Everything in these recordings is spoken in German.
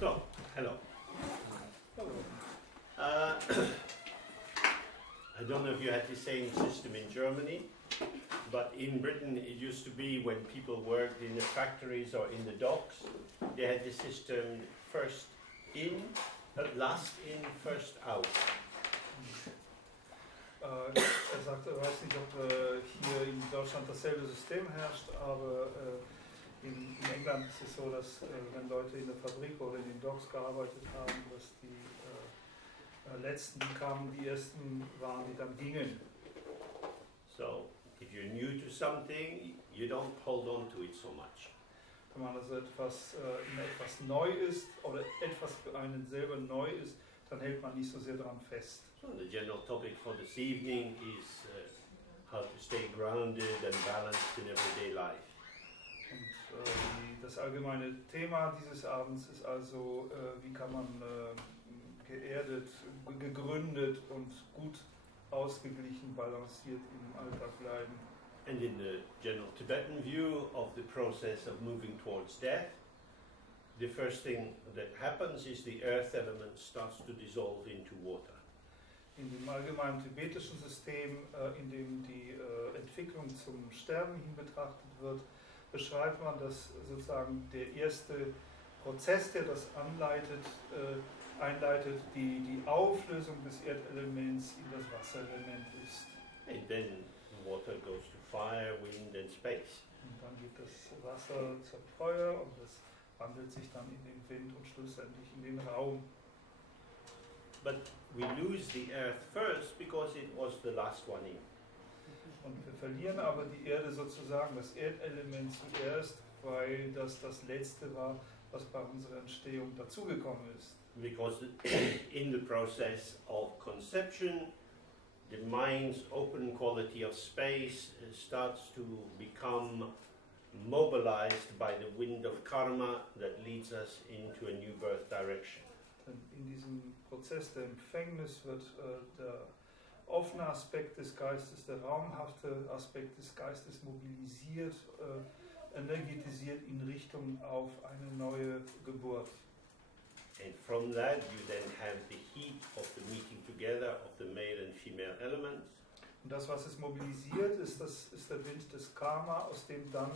So, hello. I don't know if you had the same system in Germany, but in Britain it used to be when people worked in the factories or in the docks, they had the system first in, last in, first out. Er sagte, er weiß nicht, ob hier in Deutschland dasselbe System herrscht, aber in England ist es so, dass wenn Leute in der Fabrik oder in den Docks gearbeitet haben, dass die Letzten kamen, die Ersten waren, die dann gingen. So, if you're new to something, you don't hold on to it so much. Wenn man also etwas neu ist oder etwas für einen selber neu ist, dann hält man nicht so sehr daran fest. So the general topic for this evening is how to stay grounded and balanced in everyday life. Und das allgemeine Thema dieses Abends ist also, wie kann man geerdet, gegründet und gut ausgeglichen, balanciert im Alltag bleiben. And in the general Tibetan view of the process of moving towards death, the first thing that happens is the earth element starts to dissolve into water. In dem allgemeinen tibetischen System, in dem die Entwicklung zum Sterben hin betrachtet wird, beschreibt man, dass sozusagen der erste Prozess, der das einleitet, die Auflösung des Erdelements in das Wasserelement ist. And then water goes to fire, wind and space. Und dann geht das Wasser zum Feuer und das wandelt sich dann in den Wind und schlussendlich in den Raum. But we lose the earth first because it was the last one in. Und wir verlieren aber die Erde sozusagen, das Erdelement zuerst, weil das letzte war, was bei unserer Entstehung dazugekommen ist. Because in the process of conception, the mind's open quality of space starts to become mobilized by the wind of karma that leads us into a new birth direction. In diesem Prozess der Empfängnis wird der offene Aspekt des Geistes, der raumhafte Aspekt des Geistes mobilisiert, energetisiert in Richtung auf eine neue Geburt. And from that you then have the heat of the meeting together of the male and female elements. Und das, was es mobilisiert, ist der Wind des Karma, aus dem dann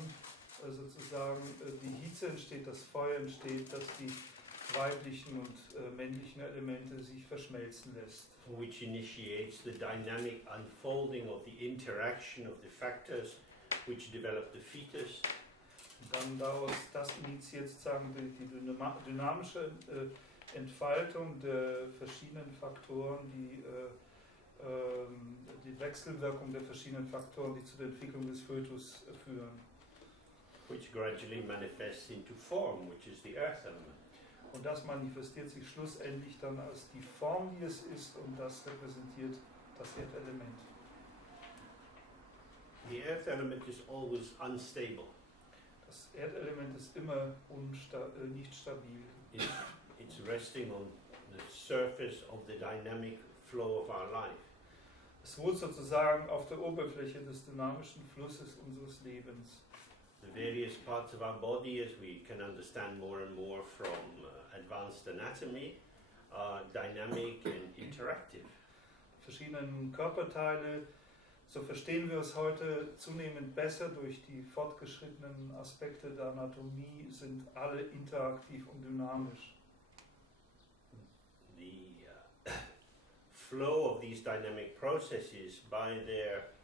sozusagen die Hitze entsteht, das Feuer entsteht, dass die weiblichen und männlichen Elemente sich verschmelzen lässt. Which initiates the dynamic unfolding of the interaction of the factors which develop the fetus. Und dann das initiiert sozusagen die dynamische Entfaltung der verschiedenen Faktoren, die Wechselwirkung der verschiedenen Faktoren, die zu der Entwicklung des Fötus führen. Which gradually manifests into form, which is the earth element. Und das manifestiert sich schlussendlich dann als die Form, die es ist, und das repräsentiert das Erdelement. The earth element is always unstable. Das Erdelement ist immer nicht stabil. It's resting on the surface of the dynamic flow of our life. Es ruht sozusagen auf der Oberfläche des dynamischen Flusses unseres Lebens. The various parts of our body, as we can understand more and more from advanced anatomy, are dynamic and interactive. Verschiedenen Körperteile, so verstehen wir es heute zunehmend besser durch die fortgeschrittenen Aspekte der Anatomie, sind alle interaktiv und dynamisch. The flow of these dynamic processes by their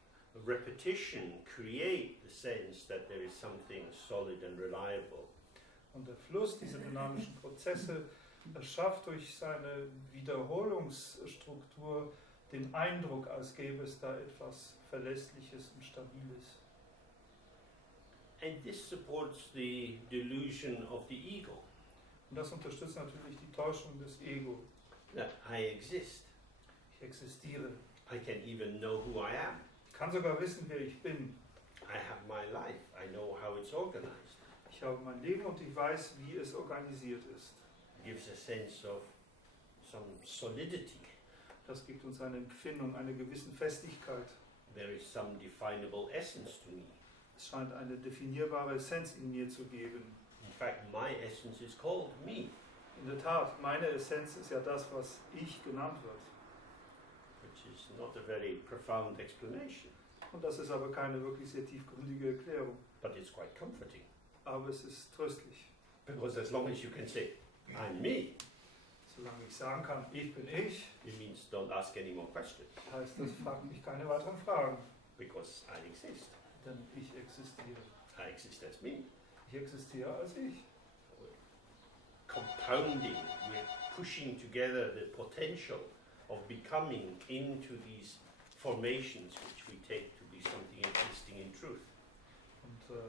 repetition create the sense that there is something solid and reliable. Und der Fluss dieser dynamischen Prozesse erschafft durch seine Wiederholungsstruktur den Eindruck, als gäbe es da etwas Verlässliches und Stabiles. And this supports the delusion of the ego. Und das unterstützt natürlich die Täuschung des Ego. That I exist. Ich existiere. I can even know who I am. Ich kann sogar wissen, wer ich bin. I have my life. I know how it's organized. Ich habe mein Leben und ich weiß, wie es organisiert ist. It gives a sense of some solidity. Das gibt uns eine Empfindung, eine gewisse Festigkeit. There is some definable essence to me. Es scheint eine definierbare Essenz in mir zu geben. In fact, my essence is called me. In der Tat, meine Essenz ist ja das, was ich genannt wird. Which is not a very profound explanation, Und das ist aber keine wirklich sehr tiefgründige Erklärung. but it's quite comforting. Aber es ist tröstlich. Because as long as you can say, I'm me, Solange ich sagen kann, ich bin ich, it means don't ask any more questions, heißt das, fragt mich keine weiteren Fragen. because I exist. Denn ich existiere. I exist as me. Ich existiere als ich. Compounding, we're pushing together the potential of becoming into these formations which we take to be something existing in truth. Und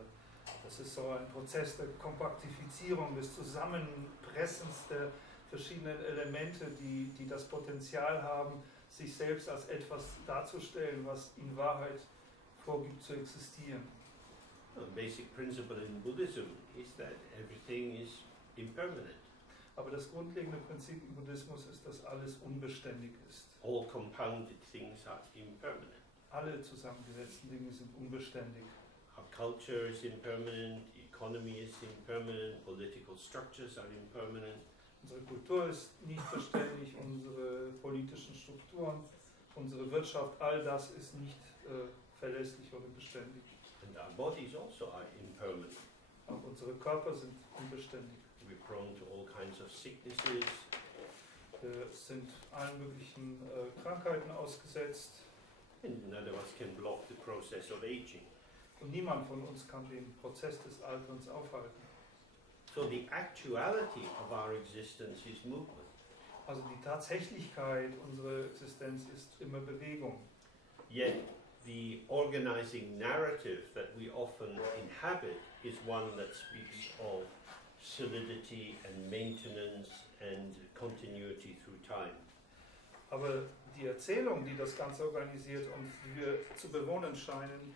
das ist so ein Prozess der Kompaktifizierung, des Zusammenpressens der verschiedenen Elemente, die das Potenzial haben, sich selbst als etwas darzustellen, was in Wahrheit vorgibt zu existieren. A basic principle in Buddhism is that everything is impermanent. Aber das grundlegende Prinzip im Buddhismus ist, dass alles unbeständig ist. All compounded things are impermanent. Alle zusammengesetzten Dinge sind unbeständig. Our culture is impermanent, the economy is impermanent, political structures are impermanent. Unsere Kultur ist nicht beständig, unsere politischen Strukturen, unsere Wirtschaft, all das ist nicht verlässlich oder beständig. And our bodies also are impermanent. Auch unsere Körper sind unbeständig. We're prone to all kinds of sicknesses, Wir sind allen möglichen Krankheiten ausgesetzt and none of us can block the process of aging. und niemand von uns kann den Prozess des Alterns aufhalten. So the actuality of our existence is movement. Also die Tatsächlichkeit unserer Existenz ist immer Bewegung. Yet the organizing narrative that we often inhabit is one that speaks of solidity and maintenance and continuity through time. Aber die Erzählung, die das Ganze organisiert und die wir zu bewohnen scheinen,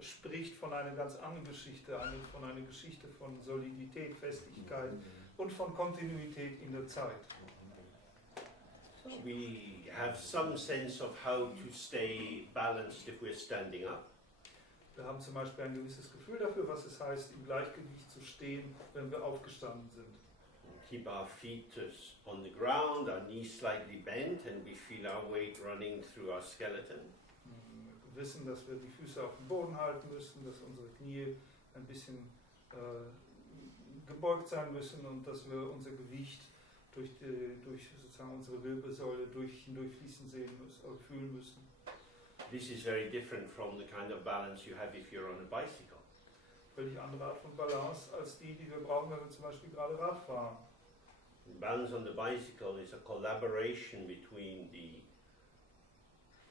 spricht von einer ganz anderen Geschichte, von einer Geschichte von Solidität, Festigkeit und von Kontinuität in der Zeit. We have some sense of how to stay balanced if we're standing up. Wir haben zum Beispiel ein gewisses Gefühl dafür, was es heißt, im Gleichgewicht zu stehen, wenn wir aufgestanden sind. Keep our feet on the ground, our knees slightly bent, and we feel our weight running through our skeleton. Wir wissen, dass wir die Füße auf dem Boden halten müssen, dass unsere Knie ein bisschen gebeugt sein müssen und dass wir unser Gewicht durch sozusagen unsere Wirbelsäule hindurchfließen sehen müssen, oder fühlen müssen. This is very different from the kind of balance you have if you're on a bicycle. Völlig andere Art von Balance als die wir brauchen, wenn wir zum Beispiel gerade Rad fahren. The balance on the bicycle is a collaboration between the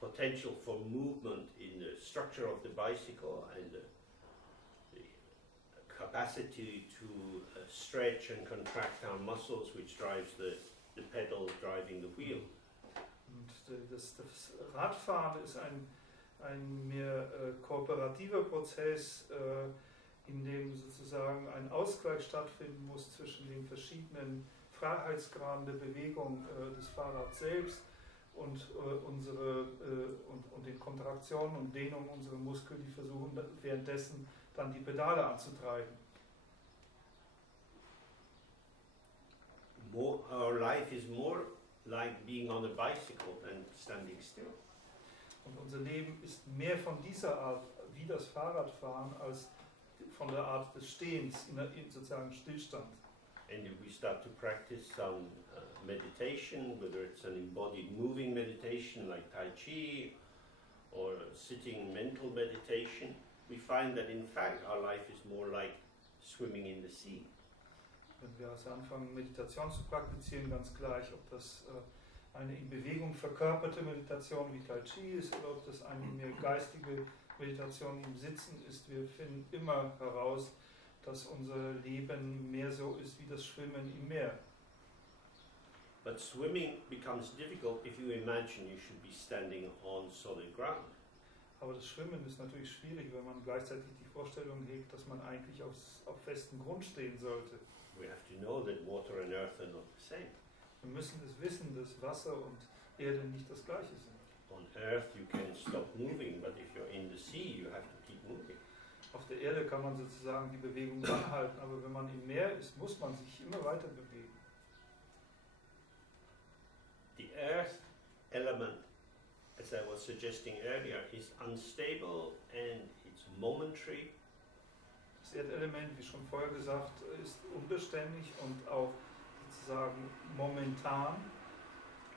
potential for movement in the structure of the bicycle and the capacity to stretch and contract our muscles, which drives the pedal driving the wheel. Und das Radfahren ist ein mehr kooperativer Prozess, in dem sozusagen ein Ausgleich stattfinden muss zwischen den verschiedenen Freiheitsgraden der Bewegung des Fahrrads selbst und den Kontraktionen und Dehnungen unserer Muskeln, die versuchen währenddessen dann die Pedale anzutreiben. Our life is more like being on a bicycle than standing still. Und unser Leben ist mehr von dieser Art wie das Fahrradfahren als von der Art des Stehens, in sozusagen Stillstand. And if we start to practice some meditation, whether it's an embodied moving meditation like Tai Chi or sitting mental meditation, we find that in fact our life is more like swimming in the sea. Wenn wir also anfangen, Meditation zu praktizieren, ganz gleich, ob das eine in Bewegung verkörperte Meditation wie Tai Chi ist oder ob das eine mehr geistige Meditation im Sitzen ist, wir finden immer heraus, dass unser Leben mehr so ist wie das Schwimmen im Meer. But swimming becomes difficult if you imagine you should be standing on solid ground. Aber das Schwimmen ist natürlich schwierig, wenn man gleichzeitig die Vorstellung hegt, dass man eigentlich auf festem Grund stehen sollte. We have to know that water and earth are not the same. Wir müssen es wissen, dass Wasser und Erde nicht das Gleiche sind. On earth you can stop moving, but if you're in the sea you have to keep moving. Auf der Erde kann man sozusagen die Bewegung anhalten, aber wenn man im Meer ist, muss man sich immer weiter bewegen. earth element, as I was suggesting earlier, is unstable and it's momentary. Das Erdelement, wie schon vorher gesagt, ist unbeständig und auch sozusagen momentan.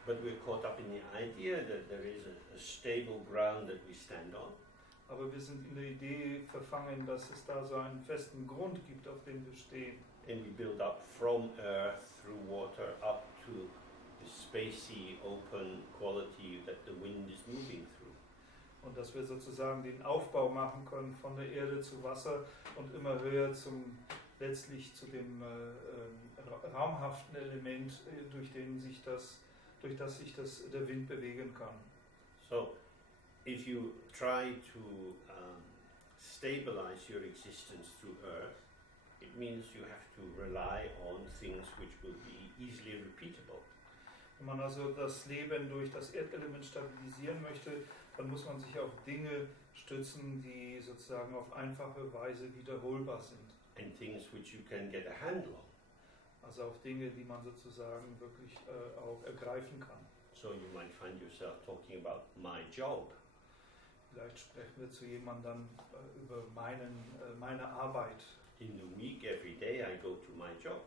But we're caught up in the idea that there is a stable ground that we stand on. Aber wir sind in der Idee verfangen, dass es da so einen festen Grund gibt, auf dem wir stehen. And we build up from earth through water up to the spacey, open quality that the wind is moving through. Und dass wir sozusagen den Aufbau machen können von der Erde zu Wasser und immer höher letztlich zu dem raumhaften Element, durch das sich der Wind bewegen kann. So, if you try to stabilize your existence through earth, it means you have to rely on things which will be easily repeatable. Wenn man also das Leben durch das Erdelement stabilisieren möchte, dann muss man sich auf Dinge stützen, die sozusagen auf einfache Weise wiederholbar sind. And things which you can get a handle on. Also auf Dinge, die man sozusagen wirklich auch ergreifen kann. So you might find yourself talking about my job. Vielleicht sprechen wir zu jemandem dann über meine Arbeit. In the week, every day I go to my job.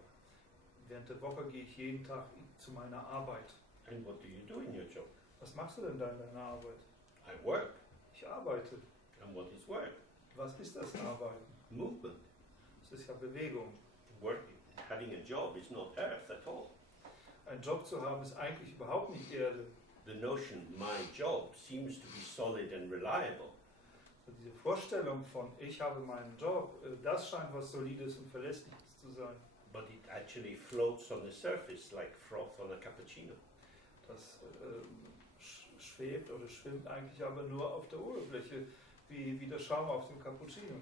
Während der Woche gehe ich jeden Tag zu meiner Arbeit. And what do you do in your job? Was machst du denn da in deiner Arbeit? I work. Ich arbeite. And what is work? Was ist das Arbeiten? Movement. Es ist ja Bewegung. Working, having a job is not earth at all. Ein Job zu haben ist eigentlich überhaupt nicht Erde. The notion, my job, seems to be solid and reliable. Diese Vorstellung von, ich habe meinen Job, das scheint was Solides und Verlässliches zu sein. But it actually floats on the surface like froth on a cappuccino. Das schwebt oder schwimmt eigentlich aber nur auf der Oberfläche, wie der Schaum auf dem Cappuccino.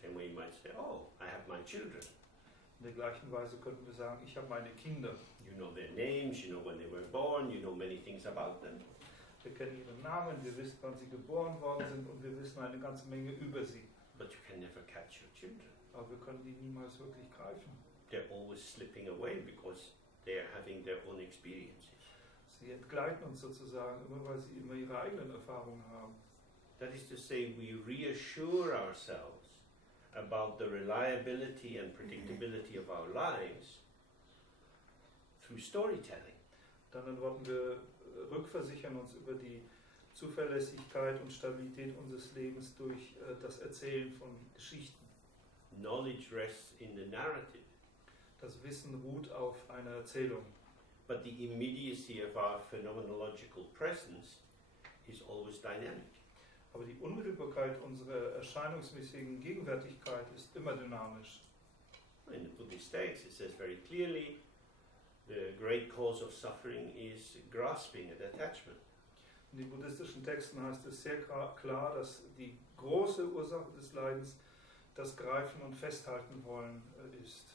Same way you might say, oh, I have my children. In der gleichen Weise könnten wir sagen, ich habe meine Kinder. You know their names, you know when they were born, you know many things about them. Wir kennen ihre Namen, wir wissen, wann sie geboren worden sind und wir wissen eine ganze Menge über sie. But you can never catch your children. Aber wir können die niemals wirklich greifen. They're always slipping away because they're having their own experiences. Sie entgleiten uns sozusagen, immer weil sie immer ihre eigenen Erfahrungen haben. That is to say, we reassure ourselves about the reliability and predictability of our lives through storytelling. Dann antworten wir, rückversichern uns über die Zuverlässigkeit und Stabilität unseres Lebens durch das Erzählen von Geschichten. Knowledge rests in the narrative. Das Wissen ruht auf einer Erzählung. But the immediacy of our phenomenological presence is always dynamic. Aber die Unmittelbarkeit unserer erscheinungsmäßigen Gegenwärtigkeit ist immer dynamisch. In the Buddhist text it says very clearly, the great cause of suffering is grasping and attachment. In den buddhistischen Texten heißt es sehr klar, dass die große Ursache des Leidens das Greifen und Festhalten wollen ist.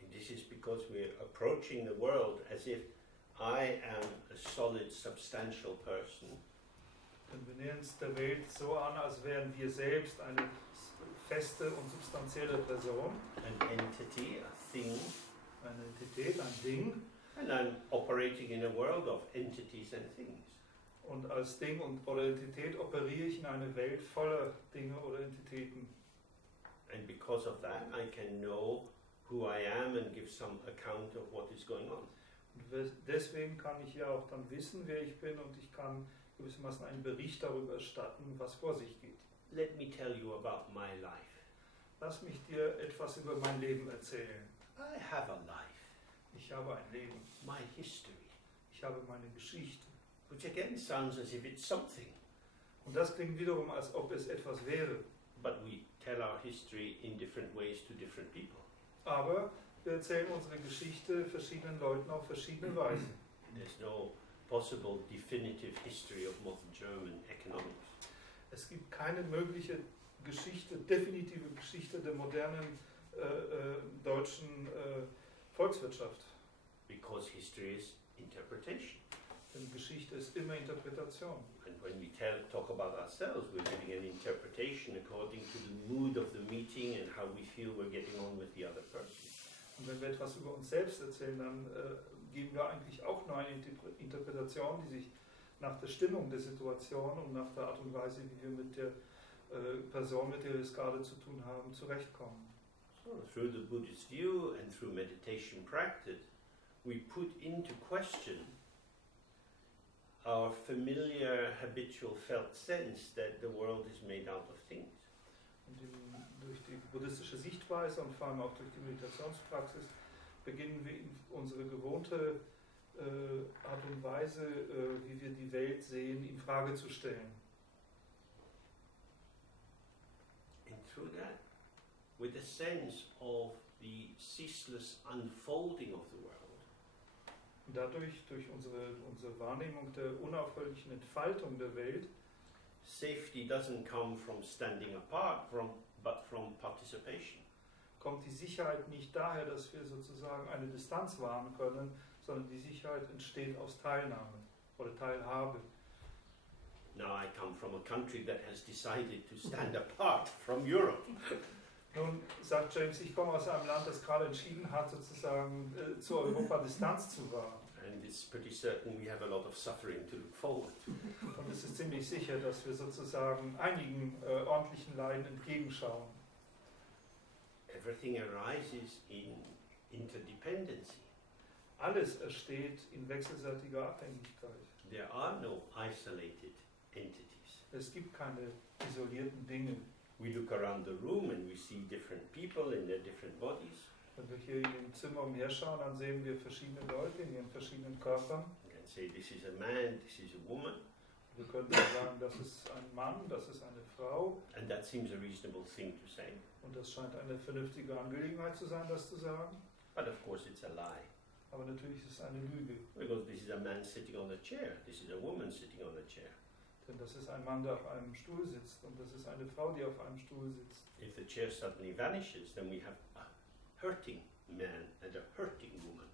And this is because we're approaching the world as if I am a solid, substantial person. Denn wir nähern uns der Welt so an, als wären wir selbst eine feste und substanzielle Person. An entity, a thing. Eine Entität, ein Ding. And I'm operating in a world of entities and things. Und als Ding oder Entität operiere ich in einer Welt voller Dinge oder Entitäten. And because of that, I can know who I am and give some account of what is going on. Und deswegen kann ich ja auch dann wissen, wer ich bin, und ich kann gewissermaßen einen Bericht darüber erstatten, was vor sich geht. Let me tell you about my life. Lass mich dir etwas über mein Leben erzählen. I have a life. Ich habe ein Leben. My history. Ich habe meine Geschichte. Which again sounds as if it's something. Und das klingt wiederum, als ob es etwas wäre. But we tell our history in different ways to different people. Aber wir erzählen unsere Geschichte verschiedenen Leuten auf verschiedene Weise. There's no possible definitive history of modern German economics. Es gibt keine mögliche Geschichte, definitive Geschichte der modernen deutschen Volkswirtschaft. Because history is interpretation. Denn Geschichte ist immer Interpretation. And when we talk about ourselves, we're giving an interpretation according to the mood of the meeting and how we feel we're getting on with the other person. Und wenn wir etwas über uns selbst erzählen, dann geben wir wir eigentlich auch nur eine Interpretation, die sich nach der Stimmung der Situation und nach der Art und Weise, wie wir mit der Person, mit der wir es gerade zu tun haben, zurechtkommen. So, through the Buddhist view and through meditation practice, we put into question our familiar, habitual felt sense that the world is made out of things. Und durch die buddhistische Sichtweise und vor allem auch durch die Meditationspraxis beginnen wir unsere gewohnte Art und Weise, wie wir die Welt sehen, in Frage zu stellen. And through that, with a sense of the ceaseless unfolding of the world, und dadurch, durch unsere Wahrnehmung der unaufhörlichen Entfaltung der Welt, safety doesn't come from standing apart, but from participation. Kommt die Sicherheit nicht daher, dass wir sozusagen eine Distanz wahren können, sondern die Sicherheit entsteht aus Teilnahme oder Teilhabe. Now I come from a country that has decided to stand apart from Europe. Nun sagt James, ich komme aus einem Land, das gerade entschieden hat, sozusagen zu Europa Distanz zu wahren. And it's pretty certain we have a lot of suffering to look forward to. Und es ist ziemlich sicher, dass wir sozusagen einigen ordentlichen Leiden entgegenschauen. Everything arises in interdependency. Alles entsteht in wechselseitiger Abhängigkeit. There are no isolated entities. Es gibt keine isolierten Dinge. We look around the room and we see different people in their different bodies. Wenn wir hier in dem Zimmer umherschauen, dann sehen wir verschiedene Leute in ihren verschiedenen Körpern. We can say this is a man, this is a woman. Wir können sagen, das ist ein Mann, das ist eine Frau. And that seems a reasonable thing to say. Und das scheint eine vernünftige Angelegenheit zu sein, das zu sagen. But of course it's a lie. Aber natürlich ist es eine Lüge. Because this is a man sitting on a chair, this is a woman sitting on a chair. Denn das ist ein Mann, der auf einem Stuhl sitzt und das ist eine Frau, die auf einem Stuhl sitzt. If the chair suddenly vanishes, then we have a hurting man and a hurting woman.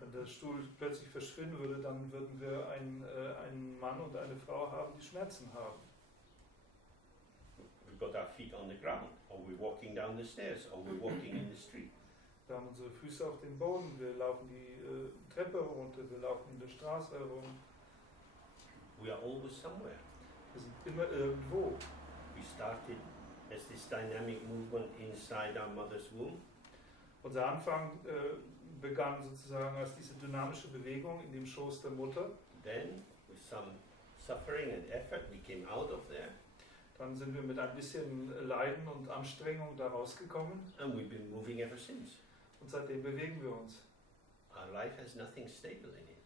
Wenn der Stuhl plötzlich verschwinden würde, dann würden wir einen Mann und eine Frau haben, die Schmerzen haben. We've got our feet on the ground, or we're walking down the stairs, or we're walking in the street. Wir haben unsere Füße auf dem Boden, wir laufen die Treppe runter, wir laufen in der Straße herum. We are always somewhere. Wir sind immer irgendwo. We started as this dynamic movement inside our mother's womb. Unser Anfang begann sozusagen als diese dynamische Bewegung in dem Schoß der Mutter. Then, with some suffering and effort, we came out of there. Dann sind wir mit ein bisschen Leiden und Anstrengung da rausgekommen. And we've been moving ever since. Und seitdem bewegen wir uns. Our life has nothing stable in it.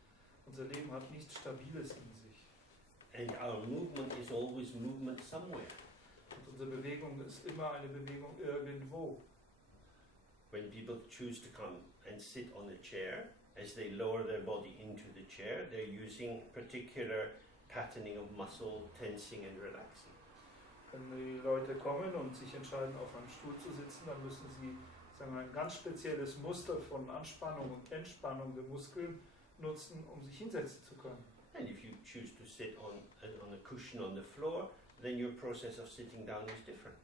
Unser Leben hat nichts Stabiles in sich. And our movement is always movement somewhere. Und unsere Bewegung ist immer eine Bewegung irgendwo. When people choose to come and sit on a chair, as they lower their body into the chair, they're using particular patterning of muscle, tensing and relaxing. Wenn die Leute kommen und sich entscheiden, auf einem Stuhl zu sitzen, dann müssen sie ein ganz spezielles Muster von Anspannung und Entspannung der Muskeln nutzen, um sich hinsetzen zu können. And if you choose to sit on a cushion on the floor, then your process of sitting down is different.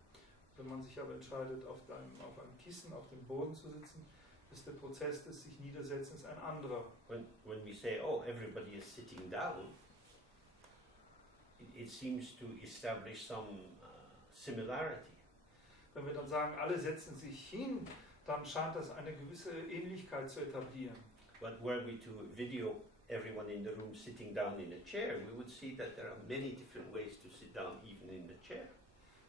Wenn man sich aber entscheidet, auf einem Kissen, auf dem Boden zu sitzen, ist der Prozess des sich Niedersetzens ein anderer. When we say, oh, everybody is sitting down, it seems to establish some similarity. Wenn wir dann sagen, alle setzen sich hin, dann scheint das eine gewisse Ähnlichkeit zu etablieren. But were we to video everyone in the room sitting down in a chair, we would see that there are many different ways to sit down even in the chair.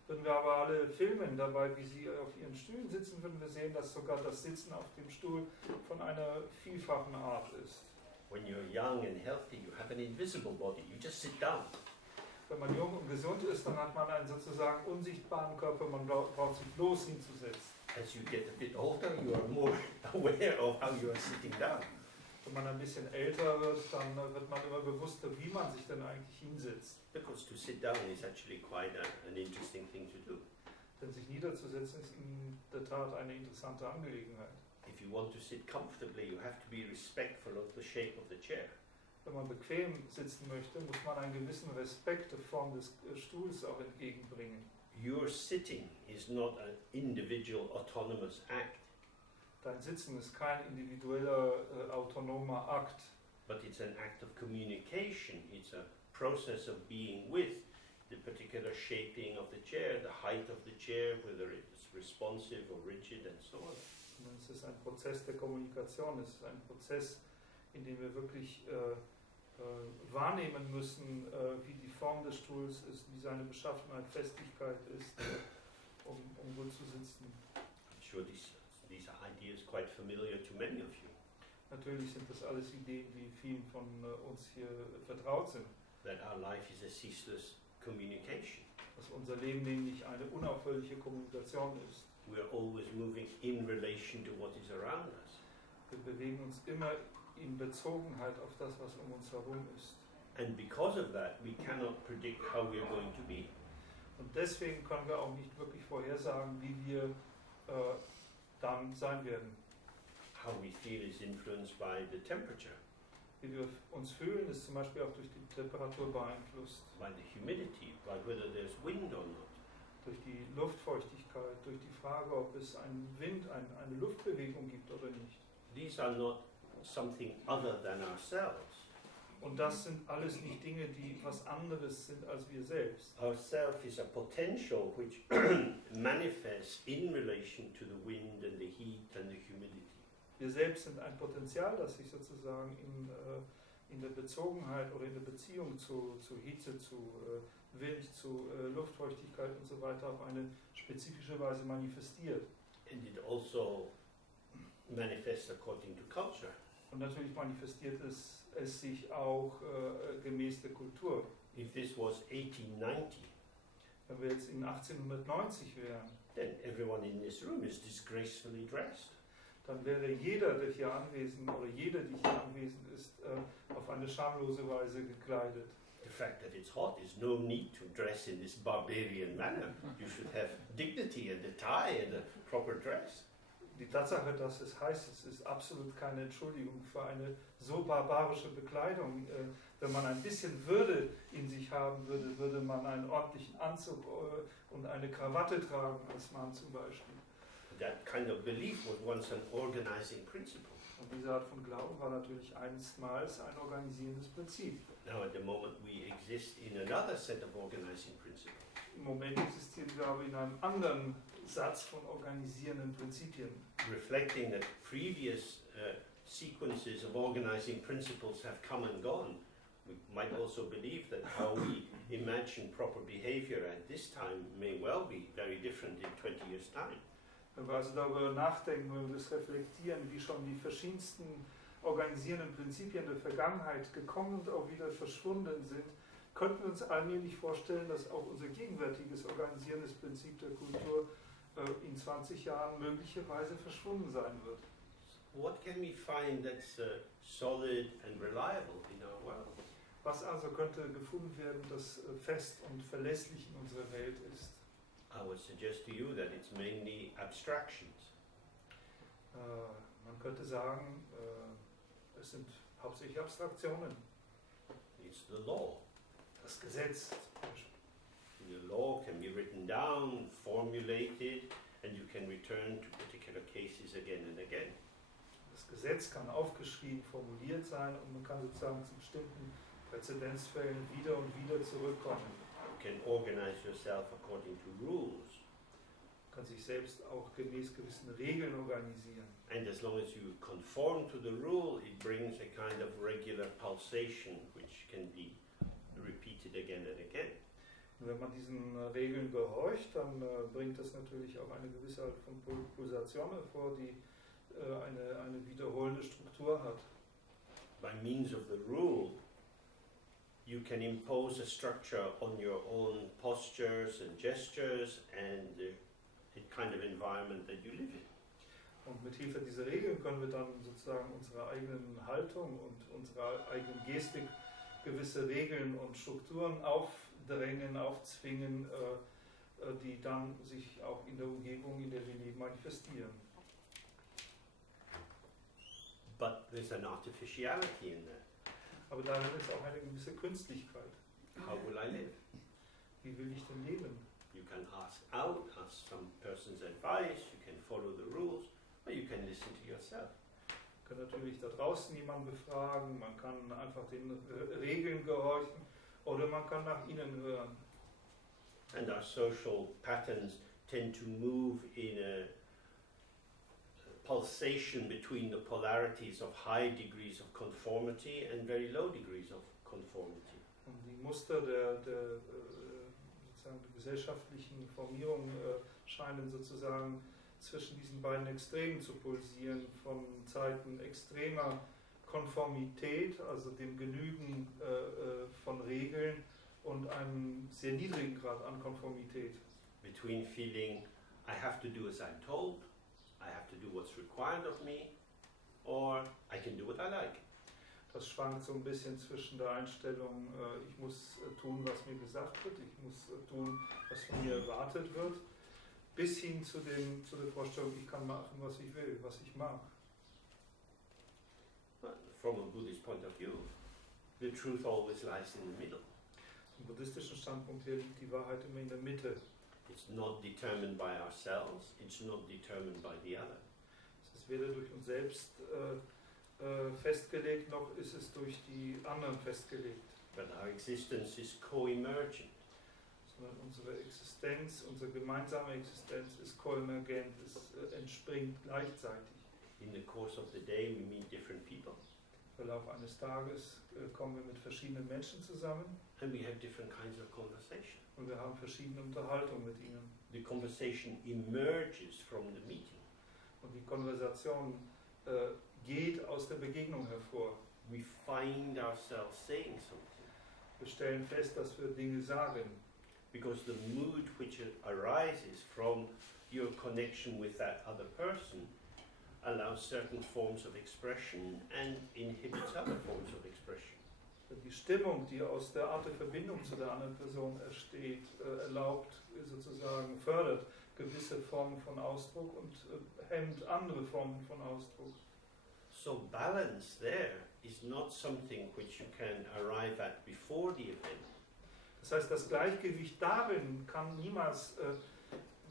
Würden wir aber alle filmen dabei, wie sie auf ihren Stühlen sitzen, würden wir sehen, dass sogar das Sitzen auf dem Stuhl von einer vielfachen Art ist. When you're young and healthy, you have an invisible body, you just sit down. Wenn man jung und gesund ist, dann hat man einen sozusagen unsichtbaren Körper, man braucht sich bloß hinzusetzen. As you get a bit older, you are more aware of how you are sitting down. Wenn man ein bisschen älter wird, dann wird man immer bewusster, wie man sich denn eigentlich hinsetzt. Because to sit down is actually quite an interesting thing to do. Denn sich niederzusetzen ist in der Tat eine interessante Angelegenheit. If you want to sit comfortably, you have to be respectful of the shape of the chair. Wenn man bequem sitzen möchte, muss man einen gewissen Respekt der Form des Stuhls auch entgegenbringen. Your sitting is not an individual autonomous act. Dein Sitzen ist kein individueller, autonomer Akt, but it's an act of communication. It's a process of being with the particular shaping of the chair, the height of the chair, whether it's responsive or rigid and so on. sondern es ist ein Prozess der Kommunikation, es ist ein Prozess, in dem wir wirklich wahrnehmen müssen, wie die Form des Stuhls ist, wie seine Beschaffenheit, Festigkeit ist, um gut zu sitzen. I'm sure these ideas quite familiar to many of you. Natürlich sind das alles Ideen, die vielen von uns hier vertraut sind. That our life is a ceaseless communication. Dass unser Leben nämlich eine unaufhörliche Kommunikation ist. We're always moving in relation to what is around us. Wir bewegen uns immer in Bezogenheit auf das, was um uns herum ist. And because of that, we cannot predict how we're going to be. Und deswegen können wir auch nicht wirklich vorhersagen, wie wir dann sein werden. How we feel is influenced by the temperature, Wie wir uns fühlen, ist zum Beispiel auch durch die Temperatur beeinflusst. by the humidity, by whether there's wind or not. Durch die Luftfeuchtigkeit, durch die Frage, ob es einen Wind, eine Luftbewegung gibt oder nicht. These are not something other than ourselves. Und das sind alles nicht Dinge, die was anderes sind als wir selbst. Ourself is a potential which manifests in relation to the wind and the heat and the humidity. Wir selbst sind ein Potenzial, das sich sozusagen in der Bezogenheit oder in der Beziehung zu Hitze, zu Wind, zu Luftfeuchtigkeit und so weiter auf eine spezifische Weise manifestiert. And it also manifests according to culture. Und natürlich manifestiert es sich auch gemäß der Kultur. If this was 1890, Wenn wir jetzt in 1890 wären, then everyone in this room is disgracefully dressed. dann wäre jeder, der hier anwesend oder jede, die hier anwesend ist, auf eine schamlose Weise gekleidet. The fact that it's hot is no need to dress in this barbarian manner. You should have dignity and a tie and a proper dress. Die Tatsache, dass es heiß ist absolut keine Entschuldigung für eine so barbarische Bekleidung. Wenn man ein bisschen Würde in sich haben würde, würde man einen ordentlichen Anzug und eine Krawatte tragen, als Mann zum Beispiel. That kind of belief was once an organizing principle. Und diese Art von Glauben war natürlich einstmals ein organisierendes Prinzip. Now at the moment we exist in another set of organizing principles. Im Moment existieren wir aber in einem anderen Satz von organisierenden Prinzipien. Reflecting that previous sequences of organizing principles have come and gone, we might also believe that how we imagine proper behavior at this time may well be very different in 20 years' time. Wenn wir also darüber nachdenken, wenn wir das reflektieren, wie schon die verschiedensten organisierenden Prinzipien der Vergangenheit gekommen und auch wieder verschwunden sind, könnten wir uns allmählich vorstellen, dass auch unser gegenwärtiges organisierendes Prinzip der Kultur in 20 Jahren möglicherweise verschwunden sein wird. What can we find that's solid and reliable in our world? Was also könnte gefunden werden, das fest und verlässlich in unserer Welt ist? I would suggest to you that it's mainly abstractions. Man könnte sagen, es sind hauptsächlich Abstraktionen. It's the law. Das Gesetz zum Beispiel. The law can be written down, formulated, and you can return to particular cases again and again. Das Gesetz kann aufgeschrieben, formuliert sein und man kann sozusagen zu bestimmten Präzedenzfällen wieder und wieder zurückkommen. You can organize yourself according to rules. Man kann sich selbst auch gemäß gewissen Regeln organisieren. And as long as you conform to the rule, it brings a kind of regular pulsation which can be repeated again and again. Und wenn man diesen Regeln gehorcht, dann bringt das natürlich auch eine gewisse Art von Pulsation hervor, die eine wiederholende Struktur hat. By means of the rule, you can impose a structure on your own postures and gestures and the kind of environment that you live in. Und mit Hilfe dieser Regeln können wir dann sozusagen unserer eigenen Haltung und unserer eigenen Gestik gewisse Regeln und Strukturen aufdrängen, aufzwingen, die dann sich auch in der Umgebung, in der wir leben, manifestieren. But there's an artificiality in that. Aber darin ist auch eine gewisse Künstlichkeit. How will I live? Wie will ich denn leben? You can ask some person's advice, you can follow the rules, or you can listen to yourself. Man kann natürlich da draußen jemanden befragen, man kann einfach den Regeln gehorchen oder man kann nach innen hören. And our social patterns tend to move in a pulsation between the polarities of high degrees of conformity and very low degrees of conformity. Und die Muster der sozusagen der gesellschaftlichen Formierung scheinen sozusagen zwischen diesen beiden Extremen zu pulsieren, von Zeiten extremer Konformität, also dem Genügen von Regeln, und einem sehr niedrigen Grad an Konformität. Between feeling I have to do as I'm told, I have to do what's required of me, or I can do what I like. Das schwankt so ein bisschen zwischen der Einstellung, ich muss tun, was mir gesagt wird, ich muss tun, was von mir erwartet wird, bis hin zu der Vorstellung, ich kann machen, was ich will, was ich mag. But from a Buddhist point of view, the truth always lies in the middle. Vom buddhistischen Standpunkt her liegt die Wahrheit immer in der Mitte. It's not determined by ourselves, it's not determined by the other. Es ist weder durch uns selbst festgelegt, noch ist es durch die anderen festgelegt. But our existence is co-emergent. Sondern unsere Existenz, unsere gemeinsame Existenz ist koemergent, es entspringt gleichzeitig. In the course of the day we meet different people. Im Verlauf eines Tages kommen wir mit verschiedenen Menschen zusammen. And we have different kinds of conversation. Und wir haben verschiedene Unterhaltungen mit ihnen. The conversation emerges from the meeting. Und die Konversation geht aus der Begegnung hervor. We find ourselves saying something. Wir stellen fest, dass wir Dinge sagen. Because the mood which arises from your connection with that other person allows certain forms of expression and inhibits other forms of expression. Die Stimmung, die aus der Art der Verbindung zu der anderen Person entsteht, erlaubt sozusagen, fördert gewisse Formen von Ausdruck und hemmt andere Formen von Ausdruck. So balance there is not something which you can arrive at before the event. Das heißt, das Gleichgewicht darin kann niemals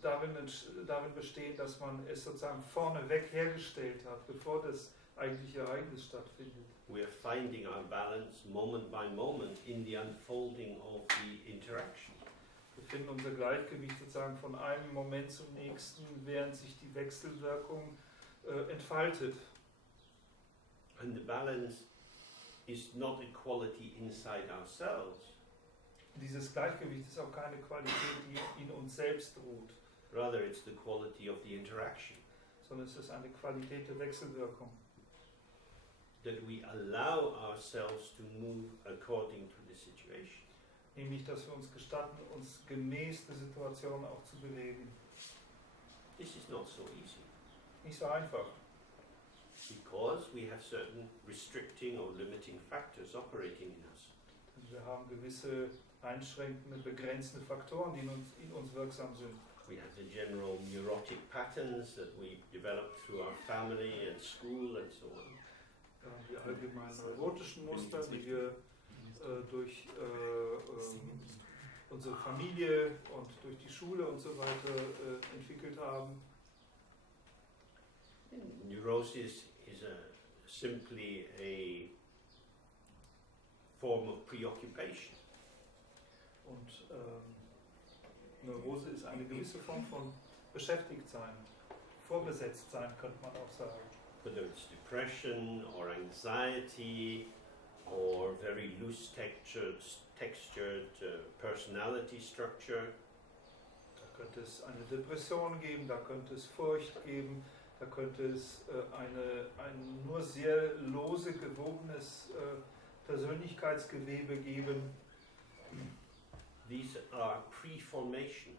darin bestehen, dass man es sozusagen vorneweg hergestellt hat, bevor das eigentliche Ereignis stattfindet. We are finding our balance moment by moment in the unfolding of the interaction. Wir finden unser Gleichgewicht sozusagen von einem Moment zum nächsten, während sich die Wechselwirkung entfaltet. And the balance is not a quality inside ourselves. Dieses Gleichgewicht ist auch keine Qualität, die in uns selbst ruht. Rather, it's the quality of the interaction. Sondern es ist eine Qualität der Wechselwirkung. That we allow ourselves to move according to the situation. Nämlich, dass wir uns gestatten, uns gemäß der Situation auch zu bewegen. This is not so easy. Nicht so einfach. Because we have certain restricting or limiting factors operating in us. Wir haben gewisse einschränkende, begrenzende Faktoren, die in uns wirksam sind. We have the general neurotic patterns that we develop through our family and school and so on. Die allgemeinen neurotischen Muster, die wir durch unsere Familie und durch die Schule und so weiter entwickelt haben. Neurosis is simply a form of preoccupation. Und Neurose ist eine gewisse Form von Beschäftigtsein, Vorbesetztsein könnte man auch sagen. Whether it's depression or anxiety or very loose textured personality structure. Da könnte es eine Depression geben, da könnte es Furcht geben, da könnte es ein nur sehr lose gewobenes Persönlichkeitsgewebe geben. These are preformations.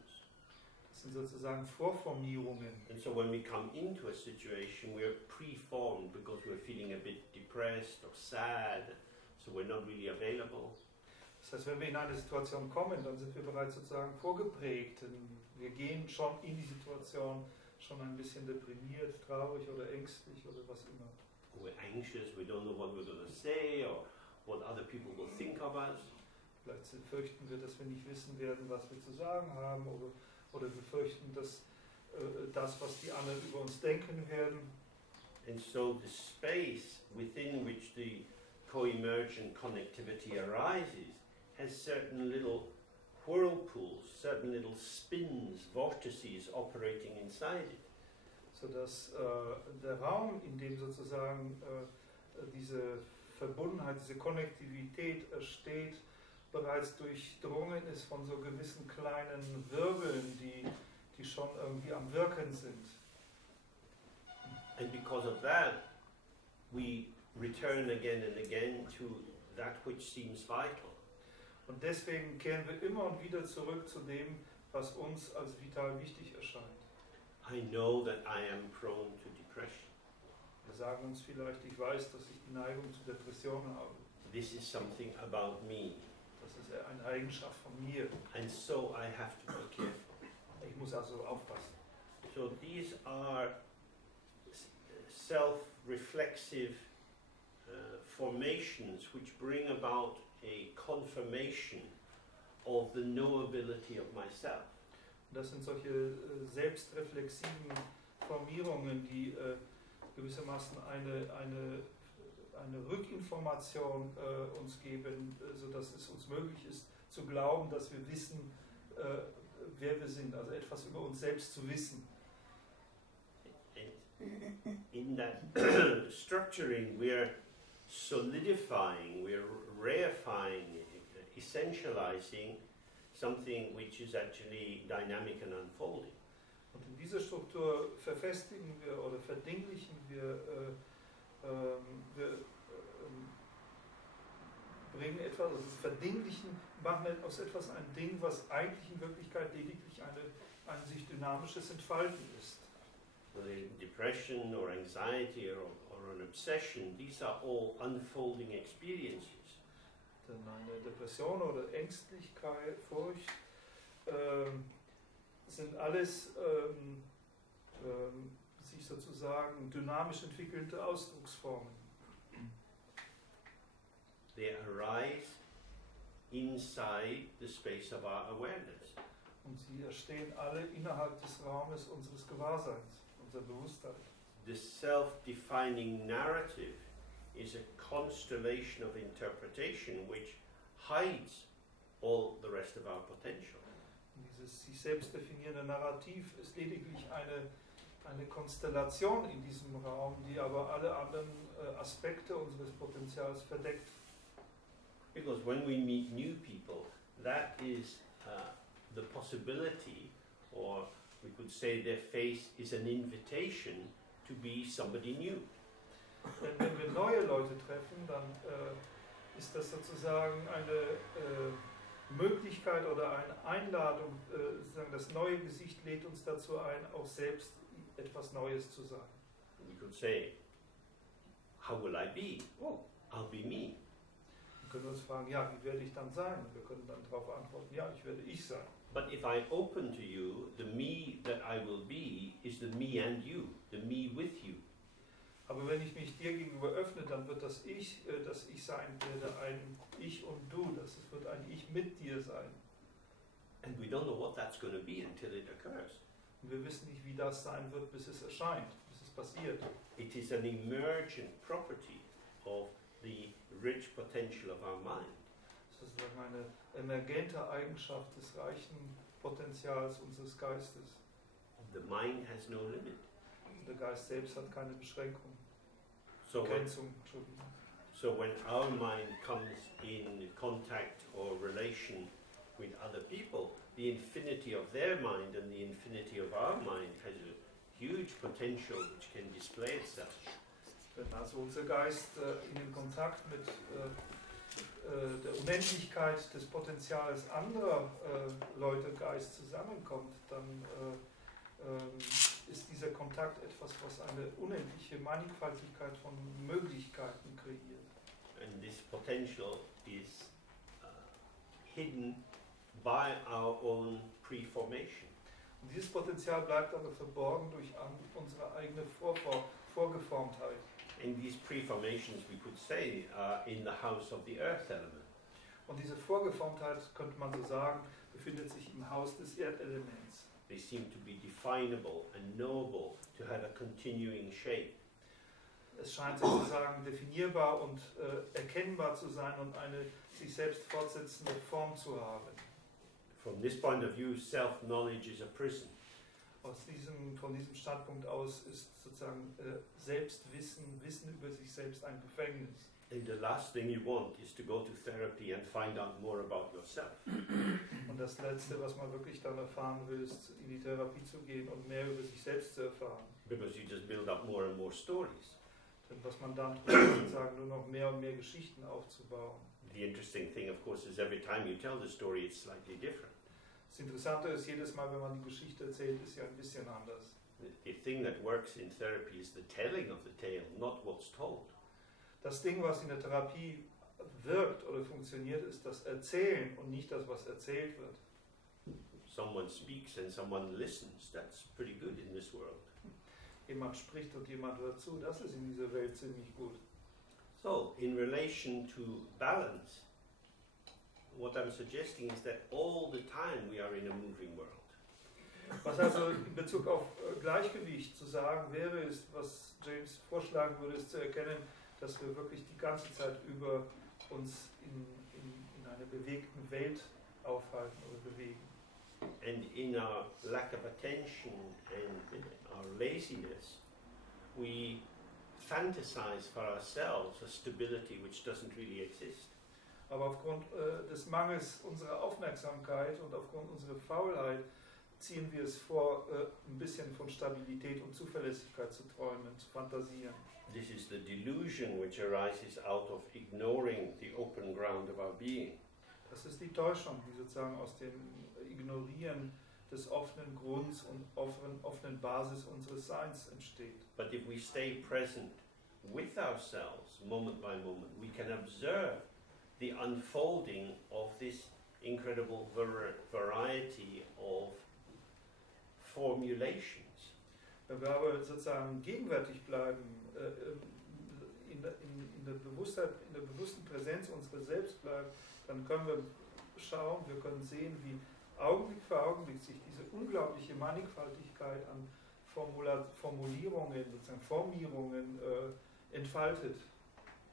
Das sind sozusagen Vorformierungen. And so when we come into a situation, we're preformed because we're feeling a bit depressed or sad, so we're not really available. Das heißt, wenn wir in eine Situation kommen, dann sind wir bereits sozusagen vorgeprägt. Wir gehen schon in die Situation schon ein bisschen deprimiert, traurig oder ängstlich oder was immer. We're anxious, we don't know what we're going to say or what other people will think of us. Vielleicht fürchten wir, dass wir nicht wissen werden, was wir zu sagen haben, oder wir fürchten, dass das, was die anderen über uns denken werden. And so the space within which the co-emergent connectivity arises has certain little whirlpools, certain little spins, vortices operating inside it. Sodass der Raum, in dem sozusagen diese Verbundenheit, diese Konnektivität entsteht, bereits durchdrungen ist von so gewissen kleinen Wirbeln, die schon irgendwie am Wirken sind. And because of that, we return again and again to that which seems vital. Und deswegen kehren wir immer und wieder zurück zu dem, was uns als vital wichtig erscheint. I know that I am prone to depression. Wir sagen uns vielleicht, ich weiß, dass ich die Neigung zu Depressionen habe. This is something about me. Das ist eine Eigenschaft von mir. And so I have to be careful. Ich muss also aufpassen. So these are self-reflexive formations which bring about a confirmation of the knowability of myself. Das sind solche selbstreflexiven Formierungen, die gewissermaßen eine Rückinformation uns geben, sodass es uns möglich ist zu glauben, dass wir wissen, wer wir sind, also etwas über uns selbst zu wissen. In that structuring, we're solidifying, we're reifying, essentializing something which is actually dynamic and unfolding. Und in dieser Struktur verfestigen wir oder verdinglichen wir, bringen etwas, also verdinglichen, machen aus etwas ein Ding, was eigentlich in Wirklichkeit lediglich ein sich dynamisches Entfalten ist. The depression or anxiety or an obsession, these are all unfolding experiences. Denn eine Depression oder Ängstlichkeit, Furcht sind alles sich sozusagen dynamisch entwickelnde Ausdrucksformen. They arise inside the space of our awareness. Und sie entstehen alle innerhalb des Raumes unseres Gewahrseins, unserer Bewusstheit. The self-defining narrative is a constellation of interpretation which hides all the rest of our potential. Und dieses sich selbst definierende Narrativ ist lediglich eine Konstellation in diesem Raum, die aber alle anderen Aspekte unseres Potenzials verdeckt. Because when we meet new people, that is the possibility, or we could say their face is an invitation to be somebody new. Denn wenn wir neue Leute treffen, dann ist das sozusagen eine Möglichkeit oder eine Einladung, sozusagen das neue Gesicht lädt uns dazu ein, auch selbst etwas Neues zu sein. We could say, how will I be? Oh, I'll be me. Wir können uns fragen, ja, wie werde ich dann sein? Und wir können dann darauf antworten, ja, ich werde ich sein. But if I open to you, the me that I will be is the me and you, the me with you. Aber wenn ich mich dir gegenüber öffne, dann wird das Ich sein werde, ein Ich und Du, das wird ein Ich mit dir sein. And we don't know what that's going to be until it occurs. Und wir wissen nicht, wie das sein wird, bis es erscheint, bis es passiert. It is an emergent property of the rich potential of our mind. Das ist sozusagen eine emergente Eigenschaft des reichen Potenzials unseres Geistes. The mind has no limit. Der Geist selbst hat keine Beschränkung, So Begrenzung. Entschuldigung. so when our mind comes in contact or relation with other people, the infinity of their mind and the infinity of our mind has a huge potential which can display itself. Wenn also unser Geist in den Kontakt mit der Unendlichkeit des Potenzials anderer Leute Geist zusammenkommt, dann ist dieser Kontakt etwas, was eine unendliche Mannigfaltigkeit von Möglichkeiten kreiert. And this potential is hidden by our own preformation. Und dieses Potenzial bleibt aber verborgen durch unsere eigene Vorgeformtheit. And these preformations, we could say, are in the house of the earth element. Und diese Vorgeformtheit, könnte man so sagen, befindet sich im Haus des Erdelements. They seem to be definable and knowable, to have a continuing shape. Es scheint sozusagen definierbar und erkennbar zu sein und eine sich selbst fortsetzende Form zu haben. From this point of view, self-knowledge is a prison. Von diesem Standpunkt aus ist sozusagen Selbstwissen, Wissen über sich selbst ein Gefängnis. And the last thing you want is to go to therapy and find out more about yourself. Und das Letzte, was man wirklich dann erfahren will, ist in die Therapie zu gehen und mehr über sich selbst zu erfahren. Because you just build up more and more stories. Denn was man dann tut, ist sozusagen nur noch mehr und mehr Geschichten aufzubauen. The interesting thing, of course, is every time you tell the story, it's slightly different. Das Interessante ist, jedes Mal, wenn man die Geschichte erzählt, ist ja ein bisschen anders. The thing that works in therapy is the telling of the tale, not what's told. Das Ding, was in der Therapie wirkt oder funktioniert, ist das Erzählen und nicht das, was erzählt wird. Someone speaks and someone listens. That's pretty good in this world. Jemand spricht und jemand hört zu. Das ist in dieser Welt ziemlich gut. So, in relation to balance, what I'm suggesting is that all the time we are in a moving world. Was also in Bezug auf Gleichgewicht zu sagen wäre, ist, was James vorschlagen würde, ist zu erkennen, dass wir wirklich die ganze Zeit über uns in einer bewegten Welt aufhalten oder bewegen. And in our lack of attention and our laziness, we fantasize for ourselves a stability which doesn't really exist. Aber aufgrund des Mangels unserer Aufmerksamkeit und aufgrund unserer Faulheit ziehen wir es vor, ein bisschen von Stabilität und Zuverlässigkeit zu träumen, zu fantasieren. This is the delusion which arises out of ignoring the open ground of our being. Das ist die Täuschung, die sozusagen aus dem Ignorieren des offenen Grunds und offenen Basis unseres Seins entsteht. But if we stay present with ourselves, moment by moment, we can observe the unfolding of this incredible variety of formulations. Wenn wir aber sozusagen gegenwärtig bleiben, in der Bewusstheit, in der bewussten Präsenz unserer selbst bleiben, dann können wir schauen, wir können sehen, wie Augenblick für Augenblick sich diese unglaubliche Mannigfaltigkeit an Formulierungen, sozusagen Formierungen entfaltet.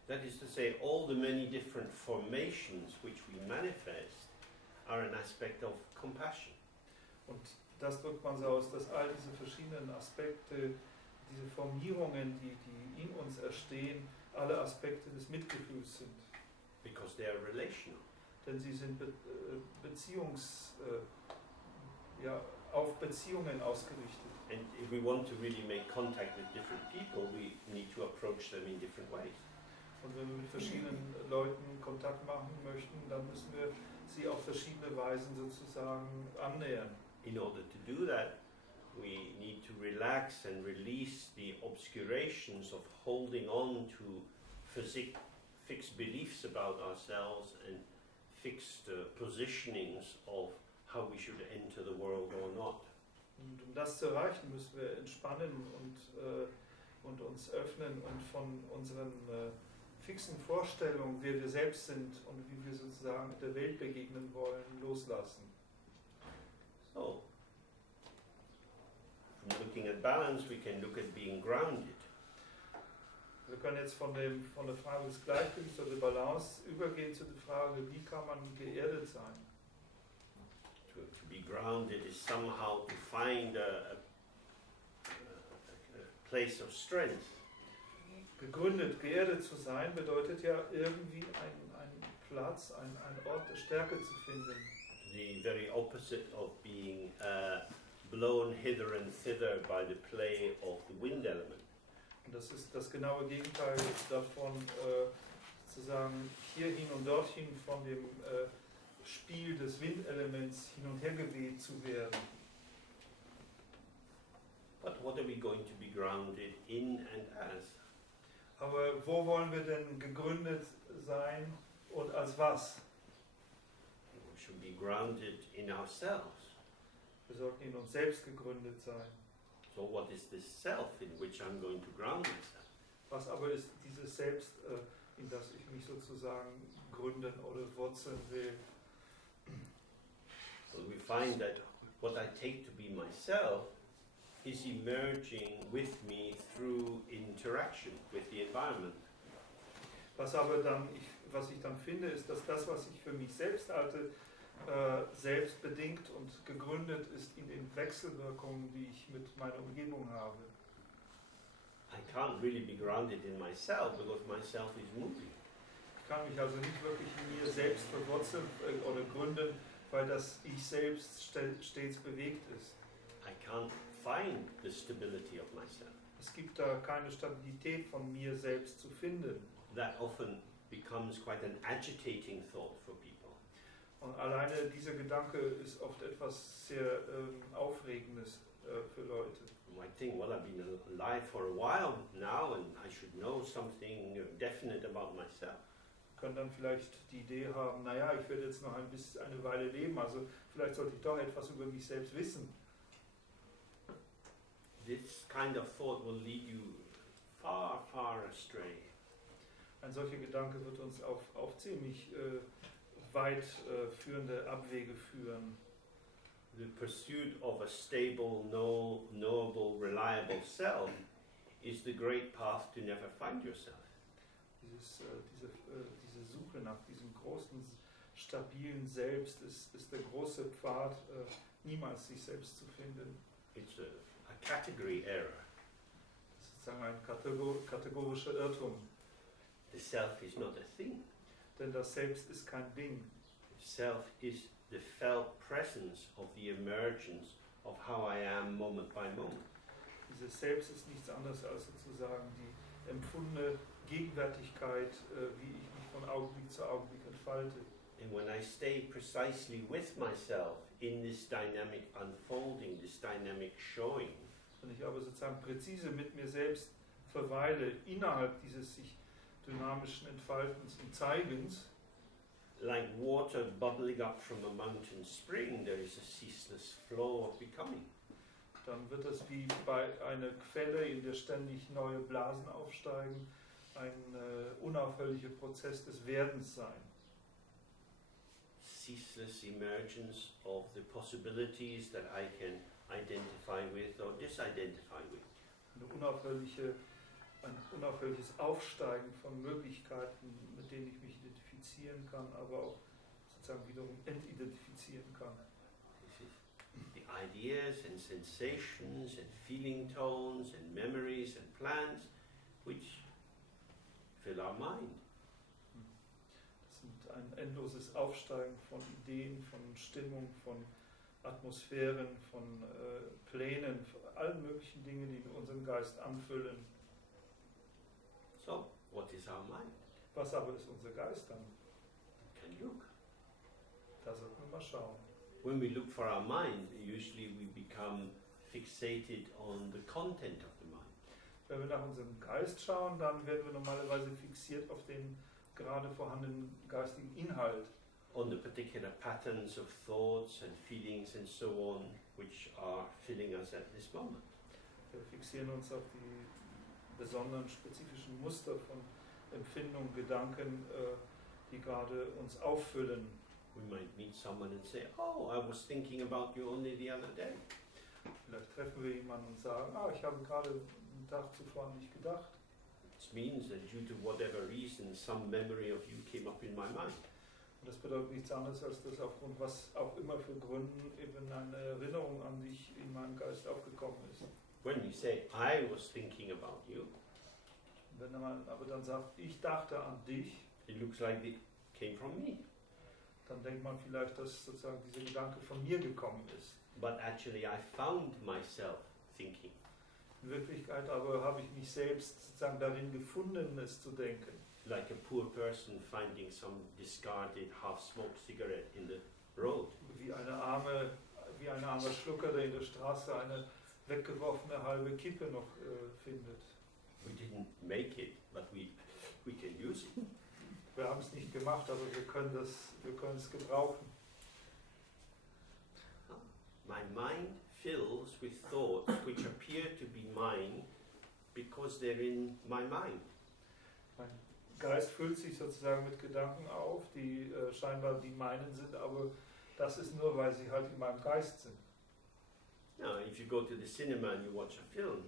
That is to say, all the many different formations which we manifest are an aspect of compassion. Und das drückt man so aus, dass all diese verschiedenen Aspekte, diese Formierungen, die in uns erstehen, alle Aspekte des Mitgefühls sind. Because they are relational. Denn sie sind auf Beziehungen ausgerichtet. And if we want to really make contact with different people, we need to approach them in different ways. Und wenn wir mit verschiedenen Leuten Kontakt machen möchten, dann müssen wir sie auf verschiedene Weisen sozusagen annähern. In order to do that, we need to relax and release the obscurations of holding on to fixed beliefs about ourselves and fixed positionings of how we should enter the world or not. Und um das zu erreichen, müssen wir entspannen und uns öffnen und von unseren fixen Vorstellungen, wer wir selbst sind und wie wir sozusagen der Welt begegnen wollen, loslassen. So, from looking at balance, we can look at being grounded. Wir können jetzt von der Frage des Gleichgewichts oder der Balance übergehen zu der Frage, wie kann man geerdet sein? To be grounded is somehow to find a place of strength. Gegründet, geerdet zu sein, bedeutet ja irgendwie einen Platz, einen Ort der Stärke zu finden. The very opposite of being blown hither and thither by the play of the wind element. Und das ist das genaue Gegenteil davon, sozusagen hierhin und dorthin von dem Spiel des Windelements hin und her geweht zu werden. But what are we going to be grounded in and as? Aber wo wollen wir denn gegründet sein und als was? We should be grounded in ourselves. Wir sollten in uns selbst gegründet sein. So what is this self in which I'm going to ground myself? Was aber ist dieses Selbst, in das ich mich sozusagen gründen oder wurzeln will? Well, we find that what I take to be myself is emerging with me through interaction with the environment. Was ich dann finde, ist, dass das, was ich für mich selbst halte, selbstbedingt und gegründet ist in den Wechselwirkungen, die ich mit meiner Umgebung habe. I can't really be grounded in myself because myself is moving. Ich kann mich also nicht wirklich in mir selbst verwurzeln oder gründen, weil das Ich selbst stets bewegt ist. I can't find the stability of myself. Es gibt da keine Stabilität von mir selbst zu finden. That often becomes quite an agitating thought for people. Und alleine dieser Gedanke ist oft etwas sehr Aufregendes für Leute. You might think, well, I've been alive for a while now and I should know something definite about myself. Können dann vielleicht die Idee haben, naja, ich werde jetzt noch eine Weile leben, also vielleicht sollte ich doch etwas über mich selbst wissen. This kind of thought will lead you far, far astray. Ein solcher Gedanke wird uns auf ziemlich weit führende Abwege führen. The pursuit of a stable, knowable, reliable self is the great path to never find yourself. Diese Suche nach diesem großen, stabilen Selbst ist der große Pfad, niemals sich selbst zu finden. It's a category error. Das ist sozusagen ein kategorischer Irrtum. The self is not a thing. Denn das Selbst ist kein Ding. Self is the felt presence of the emergence of how I am moment by moment. Dieses Selbst ist nichts anderes als sozusagen die empfundene Gegenwärtigkeit, wie ich mich von Augenblick zu Augenblick entfalte. And when I stay precisely with myself in this dynamic unfolding, this dynamic showing, Wenn ich aber sozusagen präzise mit mir selbst verweile, innerhalb dieses sich dynamischen Entfaltens und Zeigens, like water bubbling up from a mountain spring, there is a ceaseless flow of becoming. dann wird es wie bei einer Quelle, in der ständig neue Blasen aufsteigen, ein unaufhörlicher Prozess des Werdens sein. Ceaseless emergence of the possibilities that I can identify with or disidentify with. Ein unaufhörliches Aufsteigen von Möglichkeiten, mit denen ich mich identifizieren kann, aber auch sozusagen wiederum entidentifizieren kann. This is the ideas and sensations and feeling tones and memories and plans which fill our mind. Das sind ein endloses Aufsteigen von Ideen, von Stimmung, von Atmosphären, von Plänen, von allen möglichen Dingen, die unseren Geist anfüllen. So, what is our mind? Was aber ist unser Geist dann? Can look. Da sollten wir mal schauen. When we look for our mind, usually we become fixated on the content of the mind. Wenn wir nach unserem Geist schauen, dann werden wir normalerweise fixiert auf den gerade vorhandenen geistigen Inhalt. On the particular patterns of thoughts and feelings and so on, which are filling us at this moment. Wir fixieren uns auf die besonderen, spezifischen Muster von Empfindungen, Gedanken, die gerade uns auffüllen. We might meet someone and say, oh, I was thinking about you only the other day. Vielleicht treffen wir jemanden und sagen, ich habe gerade einen Tag zuvor an dich gedacht. It means that due to whatever reason, some memory of you came up in my mind. Und das bedeutet nichts anderes, als dass aufgrund was auch immer für Gründen eben eine Erinnerung an dich in meinem Geist aufgekommen ist. When you say, I was thinking about you, Wenn man aber dann sagt, ich dachte an dich, it looks like it came from me. dann denkt man vielleicht, dass sozusagen dieser Gedanke von mir gekommen ist. But actually I found myself thinking. In Wirklichkeit aber habe ich mich selbst sozusagen darin gefunden, es zu denken. Like a poor person finding some discarded half-smoked cigarette in the road. Wie ein armer Schlucker, der in der Straße eine weggeworfene halbe Kippe noch findet. We didn't make it, but we can use it. Wir haben es nicht gemacht, aber wir können es gebrauchen. My mind fills with thoughts which appear to be mine because they're in my mind. Mein Geist füllt sich sozusagen mit Gedanken auf, die scheinbar die meinen sind, aber das ist nur, weil sie halt in meinem Geist sind. Now, if you go to the cinema and you watch a film,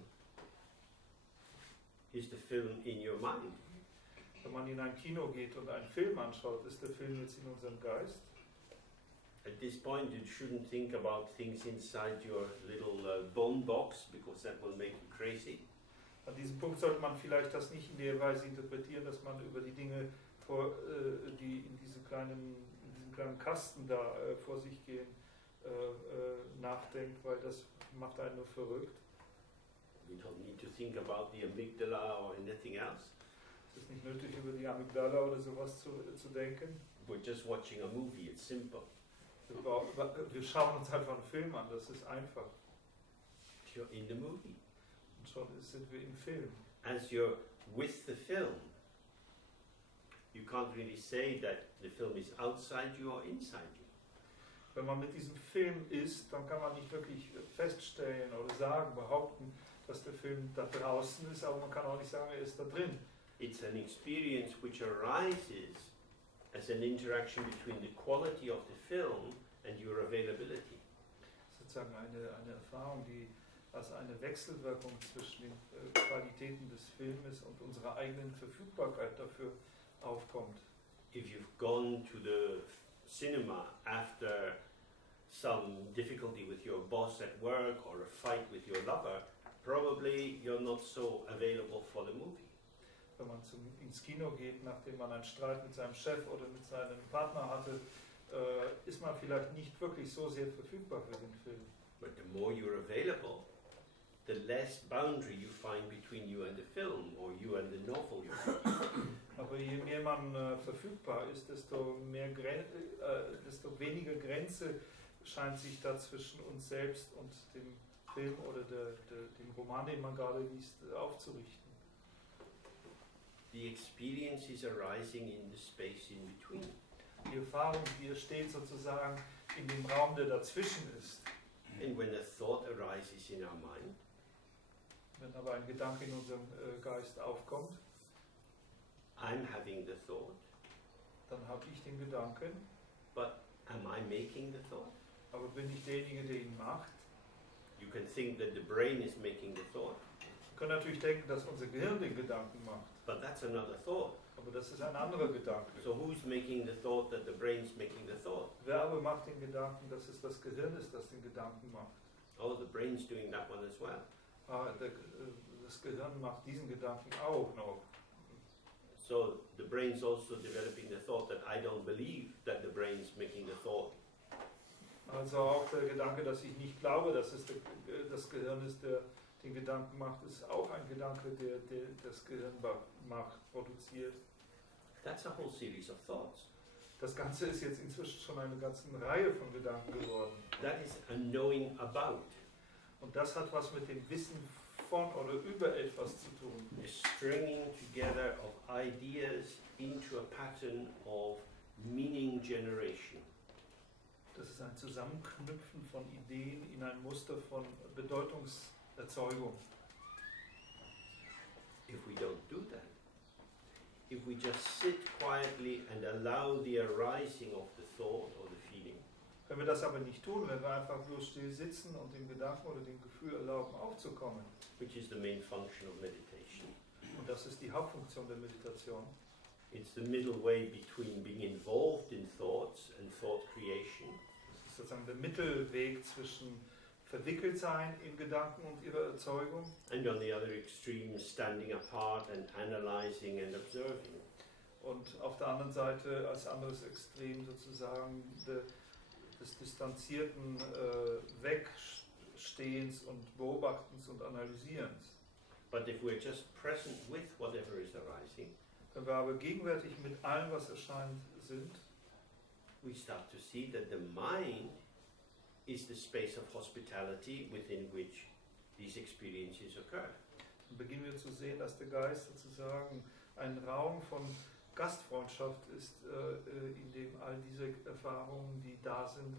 is the film in your mind? Wenn man in ein Kino geht und einen Film anschaut, ist der Film jetzt in unserem Geist? At this point, you shouldn't think about things inside your little bone box, because that will make you crazy. An diesem Punkt sollte man vielleicht das nicht in der Weise interpretieren, dass man über die Dinge, die in diesem kleinen Kasten da vor sich gehen, nachdenkt, weil das macht einen nur verrückt. We don't need to think about the amygdala or anything else. Es ist nicht nötig, über die Amygdala oder sowas zu denken. We're just watching a movie, it's simple. Wir schauen uns einfach einen Film an, das ist einfach. You're in the movie. Und schon sind wir im Film. As you're with the film, you can't really say that the film is outside you or inside you. Wenn man mit diesem Film ist, dann kann man nicht wirklich feststellen oder sagen, behaupten, dass der Film da draußen ist, aber man kann auch nicht sagen, er ist da drin. It's an experience which arises as an interaction between the quality of the film and your availability. Sozusagen eine Erfahrung, die als eine Wechselwirkung zwischen den Qualitäten des Filmes und unserer eigenen Verfügbarkeit dafür aufkommt. If you've gone to the cinema after some difficulty with your boss at work or a fight with your lover, probably you're not so available for the movie. Wenn man ins Kino geht, nachdem man einen Streit mit seinem Chef oder mit seinem Partner hatte, ist man vielleicht nicht wirklich so sehr verfügbar für den Film. But the more you're available, the less boundary you find between you and the film or you and the novel you're reading. Aber je mehr man verfügbar ist, desto weniger Grenze scheint sich da zwischen uns selbst und dem Film oder dem Roman, den man gerade liest, aufzurichten. The experience is arising in the space in between. Die Erfahrung hier steht sozusagen in dem Raum, der dazwischen ist. And when a thought arises in our mind, wenn aber ein Gedanke in unserem Geist aufkommt, I'm having the thought, dann habe ich den Gedanken, but am I making the thought? aber bin ich derjenige, der ihn macht? You can think that the brain is making the thought. Wir können natürlich denken, dass unser Gehirn den Gedanken macht. But that's another thought. Aber das ist ein anderer Gedanke. So who's making the thought that the brain's making the thought? Wer aber macht den Gedanken, dass es das Gehirn ist, das den Gedanken macht? Oh, the brain's doing that one as well. Das Gehirn macht diesen Gedanken auch noch. So the brain's also developing the thought that I don't believe that the brain's making the thought. Also auch der Gedanke, dass ich nicht glaube, dass es das Gehirn ist, der den Gedanken macht, ist auch ein Gedanke, der das Gehirn produziert. That's a whole series of thoughts. Das Ganze ist jetzt inzwischen schon eine ganze Reihe von Gedanken geworden. That is a knowing about. Und das hat was mit dem Wissen von oder über etwas zu tun. A stringing together of ideas into a pattern of meaning generation. Das ist ein Zusammenknüpfen von Ideen in ein Muster von Bedeutungserzeugung. If we don't do that, if we just sit quietly and allow the arising of the thought or the feeling, wenn wir das aber nicht tun, wenn wir einfach nur still sitzen und dem Gedanken oder dem Gefühl erlauben aufzukommen, which is the main function of meditation, und das ist die Hauptfunktion der Meditation, it's the middle way between being involved in thoughts and thought creation. Das ist sozusagen der Mittelweg zwischen verwickelt sein in Gedanken und ihrer Erzeugung. And on the other extreme, standing apart and analyzing and observing. Und auf der anderen Seite als anderes Extrem sozusagen des distanzierten Wegstehens und Beobachtens und Analysierens. But if we're just present with whatever is arising, wenn wir aber gegenwärtig mit allem, was erscheint, sind, we start to see that the mind is the space of hospitality within which these experiences occur. Dann beginnen wir zu sehen, dass der Geist sozusagen ein Raum von Gastfreundschaft ist, in dem all diese Erfahrungen, die da sind,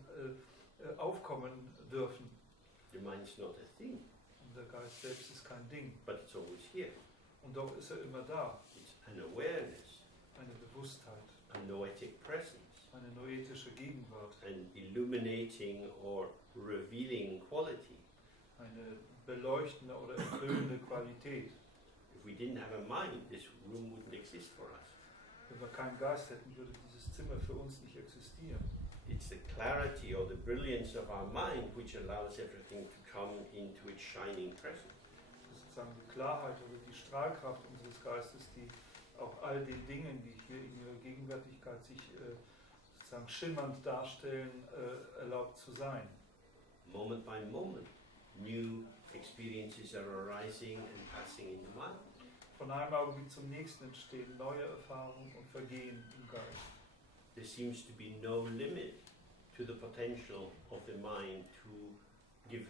aufkommen dürfen. The mind's not a thing. Und der Geist selbst ist kein Ding. But it's always here. Und doch ist er immer da. It's an awareness. Eine Bewusstheit. A noetic presence. Eine noetische Gegenwart. An illuminating or revealing quality. eine beleuchtende oder erfüllende Qualität. If we didn't have a mind, this room wouldn't exist for us. Wenn wir keinen Geist hätten, würde dieses Zimmer für uns nicht existieren. It's the clarity or the brilliance of our mind which allows everything to come into its shining presence. Das ist sozusagen die Klarheit oder die Strahlkraft unseres Geistes, die auch all den Dingen, die hier in ihrer Gegenwärtigkeit sich sozusagen schimmernd darstellen, erlaubt zu sein. Moment by moment, new experiences are arising and passing in the mind. Von einem Augenblick zum nächsten entstehen neue Erfahrungen und Vergehen im Geist. There seems to be no limit to the potential of the mind to give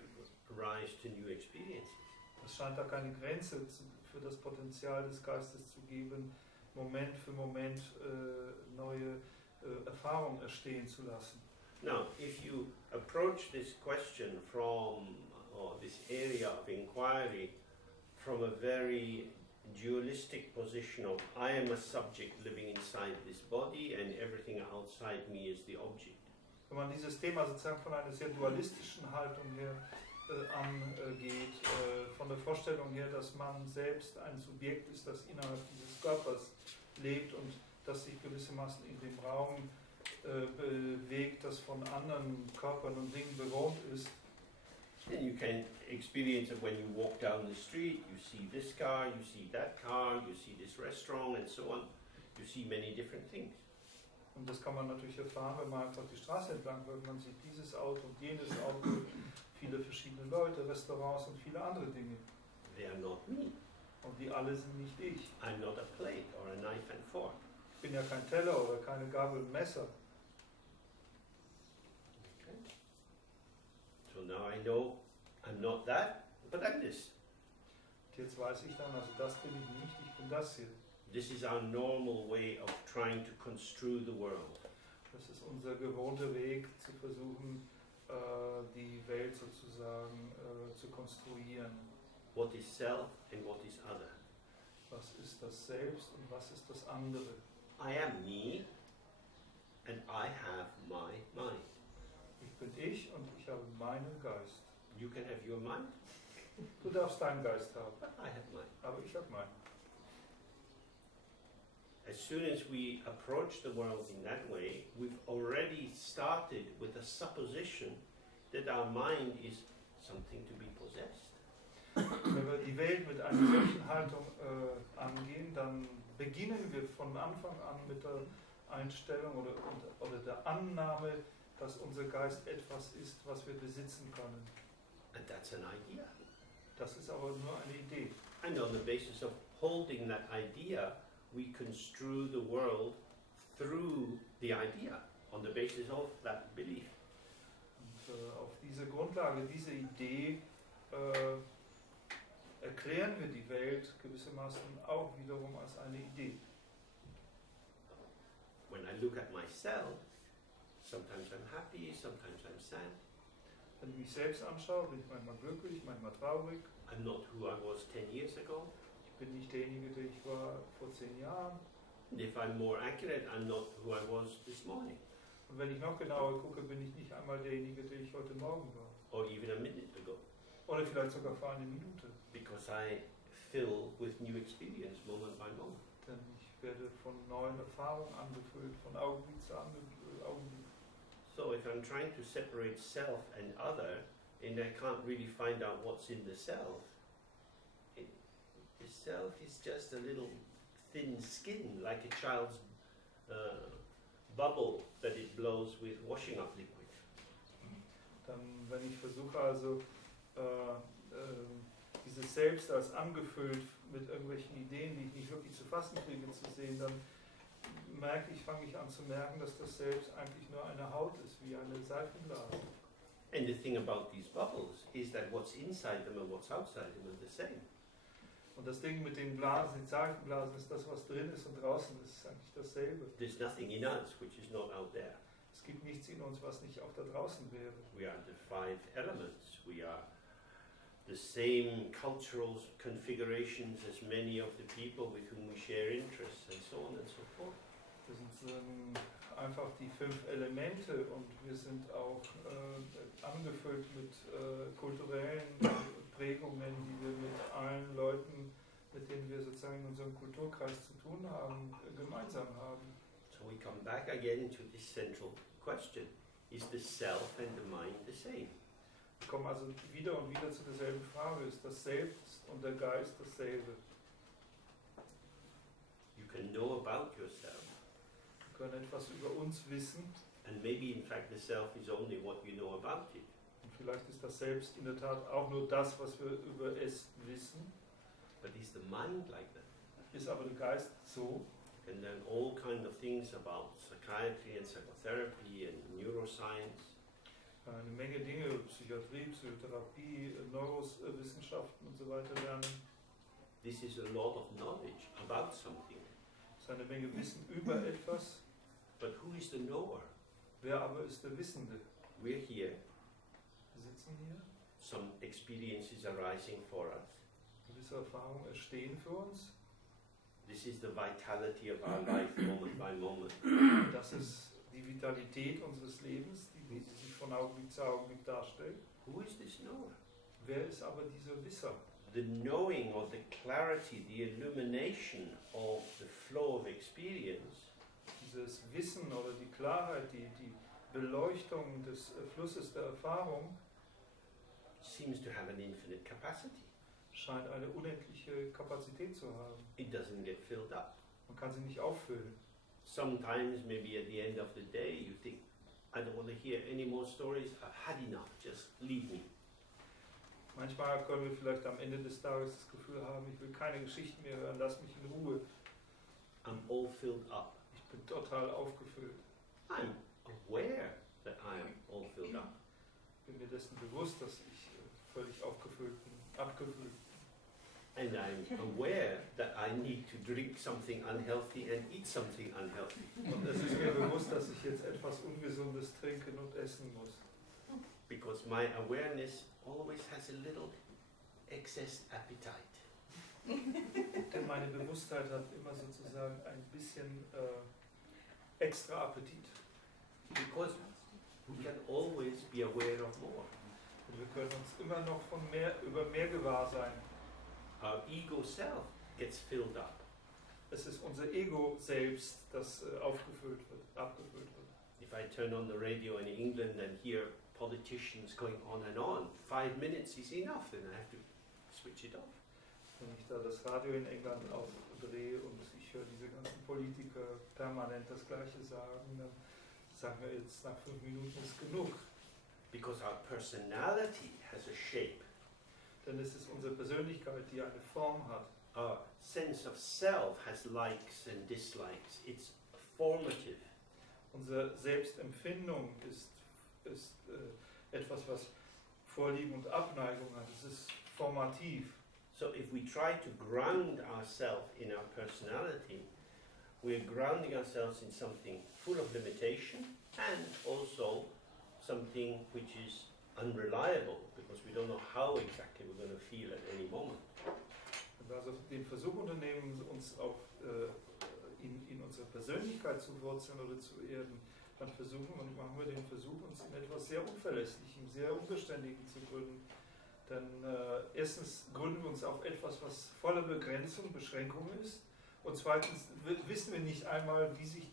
rise to new experiences. Es scheint da keine Grenze für das Potenzial des Geistes zu geben, Moment für Moment neue Erfahrungen erstehen zu lassen. Now, if you approach this question from, or this area of inquiry, from a very dualistic position of I am a subject living inside this body and everything outside me is the object. Wenn man dieses Thema sozusagen von einer sehr dualistischen Haltung her angeht, von der Vorstellung her, dass man selbst ein Subjekt ist, das innerhalb dieses Körpers lebt und das sich gewissermaßen in dem Raum bewegt, das von anderen Körpern und Dingen bewohnt ist. And you can experience it when you walk down the street, you see this car, you see that car, you see this restaurant and so on. You see many different things. Und das kann man natürlich erfahren, wenn man einfach die Straße entlang läuft. Man sieht dieses Auto und jenes Auto, viele verschiedene Leute, Restaurants und viele andere Dinge. They are not me. Und die alle sind nicht ich. I'm not a plate or a knife and fork. Ich bin ja kein Teller oder keine Gabel und Messer. Okay. So now I know I'm not that, but I'm this. Und jetzt weiß ich dann, also das bin ich nicht, ich bin das hier. This is our normal way of trying to construe the world. Das ist unser gewohnter Weg, zu versuchen, die Welt sozusagen zu konstruieren. What is self and what is other? Was ist das Selbst und was ist das andere? I am me and I have my mind. Ich bin ich und ich habe meinen Geist. You can have your mind, Du darfst deinen Geist haben, but I have mine. aber ich habe meinen. As soon as we approach the world in that way, we've already started with a supposition that our mind is something to be possessed. Wenn wir die Welt mit einer solchen Haltung angehen, dann beginnen wir von Anfang an mit der Einstellung oder der Annahme, dass unser Geist etwas ist, was wir besitzen können. And that's an idea. Das ist aber nur eine Idee. And on the basis of holding that idea, we construe the world through the idea, on the basis of that belief. Und auf diese Grundlage, diese Idee, erklären wir die Welt gewissermaßen auch wiederum als eine Idee. When I look at myself, sometimes I'm happy, sometimes I'm sad. Wenn ich mich selbst anschaue, bin ich manchmal glücklich, manchmal traurig. I'm not who I was 10 years ago. Ich bin nicht derjenige, der ich war vor 10 Jahren. And if I'm more accurate, I'm not who I was this morning, Und wenn ich noch genauer gucke, bin ich nicht einmal derjenige, der ich heute Morgen war. or even a minute ago, Oder vielleicht sogar vor einer Minute. because I fill with new experience moment by moment. Denn ich werde von neuen Erfahrungen angefüllt, von Augenblick zu Augenblick. So if I'm trying to separate self and other, and I can't really find out what's in the self, the self is just a little thin skin, like a child's bubble that it blows with washing up liquid. Dann, wenn ich versuche also dieses Selbst als angefüllt mit irgendwelchen Ideen, die ich nicht wirklich zu fassen kriege, zu sehen, dann fange ich an zu merken, dass das Selbst eigentlich nur eine Haut ist, wie eine Seifenblase. And the thing about these bubbles is that what's inside them and what's outside them are the same. Und das Ding mit den Blasen, den Seifenblasen, ist das, was drin ist und draußen ist eigentlich dasselbe. There's nothing in us which is not out there. Es gibt nichts in uns, was nicht auch da draußen wäre. We are the 5 elements. We are the same cultural configurations as many of the people with whom we share interests and so on and so forth. Wir sind einfach die 5 Elemente und wir sind auch angefüllt mit kulturellen Prägungen, die wir mit allen Leuten, mit denen wir sozusagen in unserem Kulturkreis zu tun haben, gemeinsam haben. So we come back again to this central question. Is the self and the mind the same? Wir kommen also wieder und wieder zu derselben Frage. Ist das Selbst und der Geist dasselbe? You can know about yourself. Wir können etwas über uns wissen. And maybe in fact the self is only what you know about it. Und vielleicht ist das Selbst in der Tat auch nur das, was wir über es wissen. But is the mind like that? Ist aber der Geist so? And then all kind of things about psychiatry and psychotherapy and neuroscience. Eine Menge Dinge, Psychiatrie, Psychotherapie, Neurowissenschaften und so weiter lernen. This is a lot of knowledge about something. Das ist eine Menge Wissen über etwas. But who is the knower? Wer aber ist der Wissende? We're here. Wir sitzen hier. Some experiences arising for us. Gewisse Erfahrungen entstehen für uns. This is the vitality of our life moment by moment. Das ist die Vitalität unseres Lebens, die sich von Augenblick zu Augenblick darstellt. Who is this knower? Wer ist aber dieser Wisser? The knowing or the clarity, the illumination of the flow of experience Dieses Wissen oder die Klarheit, die Beleuchtung des Flusses der Erfahrung seems to have an infinite capacity. scheint eine unendliche Kapazität zu haben. It doesn't get filled up. Man kann sie nicht auffüllen. Sometimes, maybe at the end of the day, you think, I don't want to hear any more stories. I've had enough. Just leave me. Manchmal können wir vielleicht am Ende des Tages das Gefühl haben, ich will keine Geschichten mehr hören, lass mich in Ruhe. I'm all filled up. Ich bin total aufgefüllt. I'm aware that I am all filled up. Ich bin mir dessen bewusst, dass ich völlig aufgefüllt bin, abgefüllt bin. And I'm aware that I need to drink something unhealthy and eat something unhealthy. Und es ist mir bewusst, dass ich jetzt etwas Ungesundes trinken und essen muss. Because my awareness always has a little excess appetite. Denn meine Bewusstheit hat immer sozusagen ein bisschen extra Appetit. Because we can always be aware of more. Und wir können uns immer noch über mehr gewahr sein. Our ego self gets filled up. Es ist unser Ego selbst, das abgefüllt wird. If I turn on the radio in England and hear politicians going on, 5 minutes is enough, then I have to switch it off. Wenn ich da das Radio in England aufdrehe und ich höre diese ganzen Politiker permanent das Gleiche sagen, dann sagen wir jetzt nach 5 Minuten ist genug. Because our personality has a shape. Denn es ist unsere Persönlichkeit, die eine Form hat. Our sense of self has likes and dislikes. It's formative. Unsere Selbstempfindung ist etwas, was Vorlieben und Abneigung hat. Es ist formativ. So if we try to ground ourselves in our personality, we're grounding ourselves in something full of limitation and also something which is unreliable, because we don't know how exactly we're going to feel at any moment. Wenn wir also den Versuch unternehmen, uns auch in unserer Persönlichkeit zu wurzeln oder zu erden, dann machen wir den Versuch, uns in etwas sehr Unverlässlichem, sehr Unbeständigem zu gründen. Denn erstens gründen wir uns auf etwas, was voller Begrenzung, Beschränkung ist. Und zweitens wissen wir nicht einmal, wie sich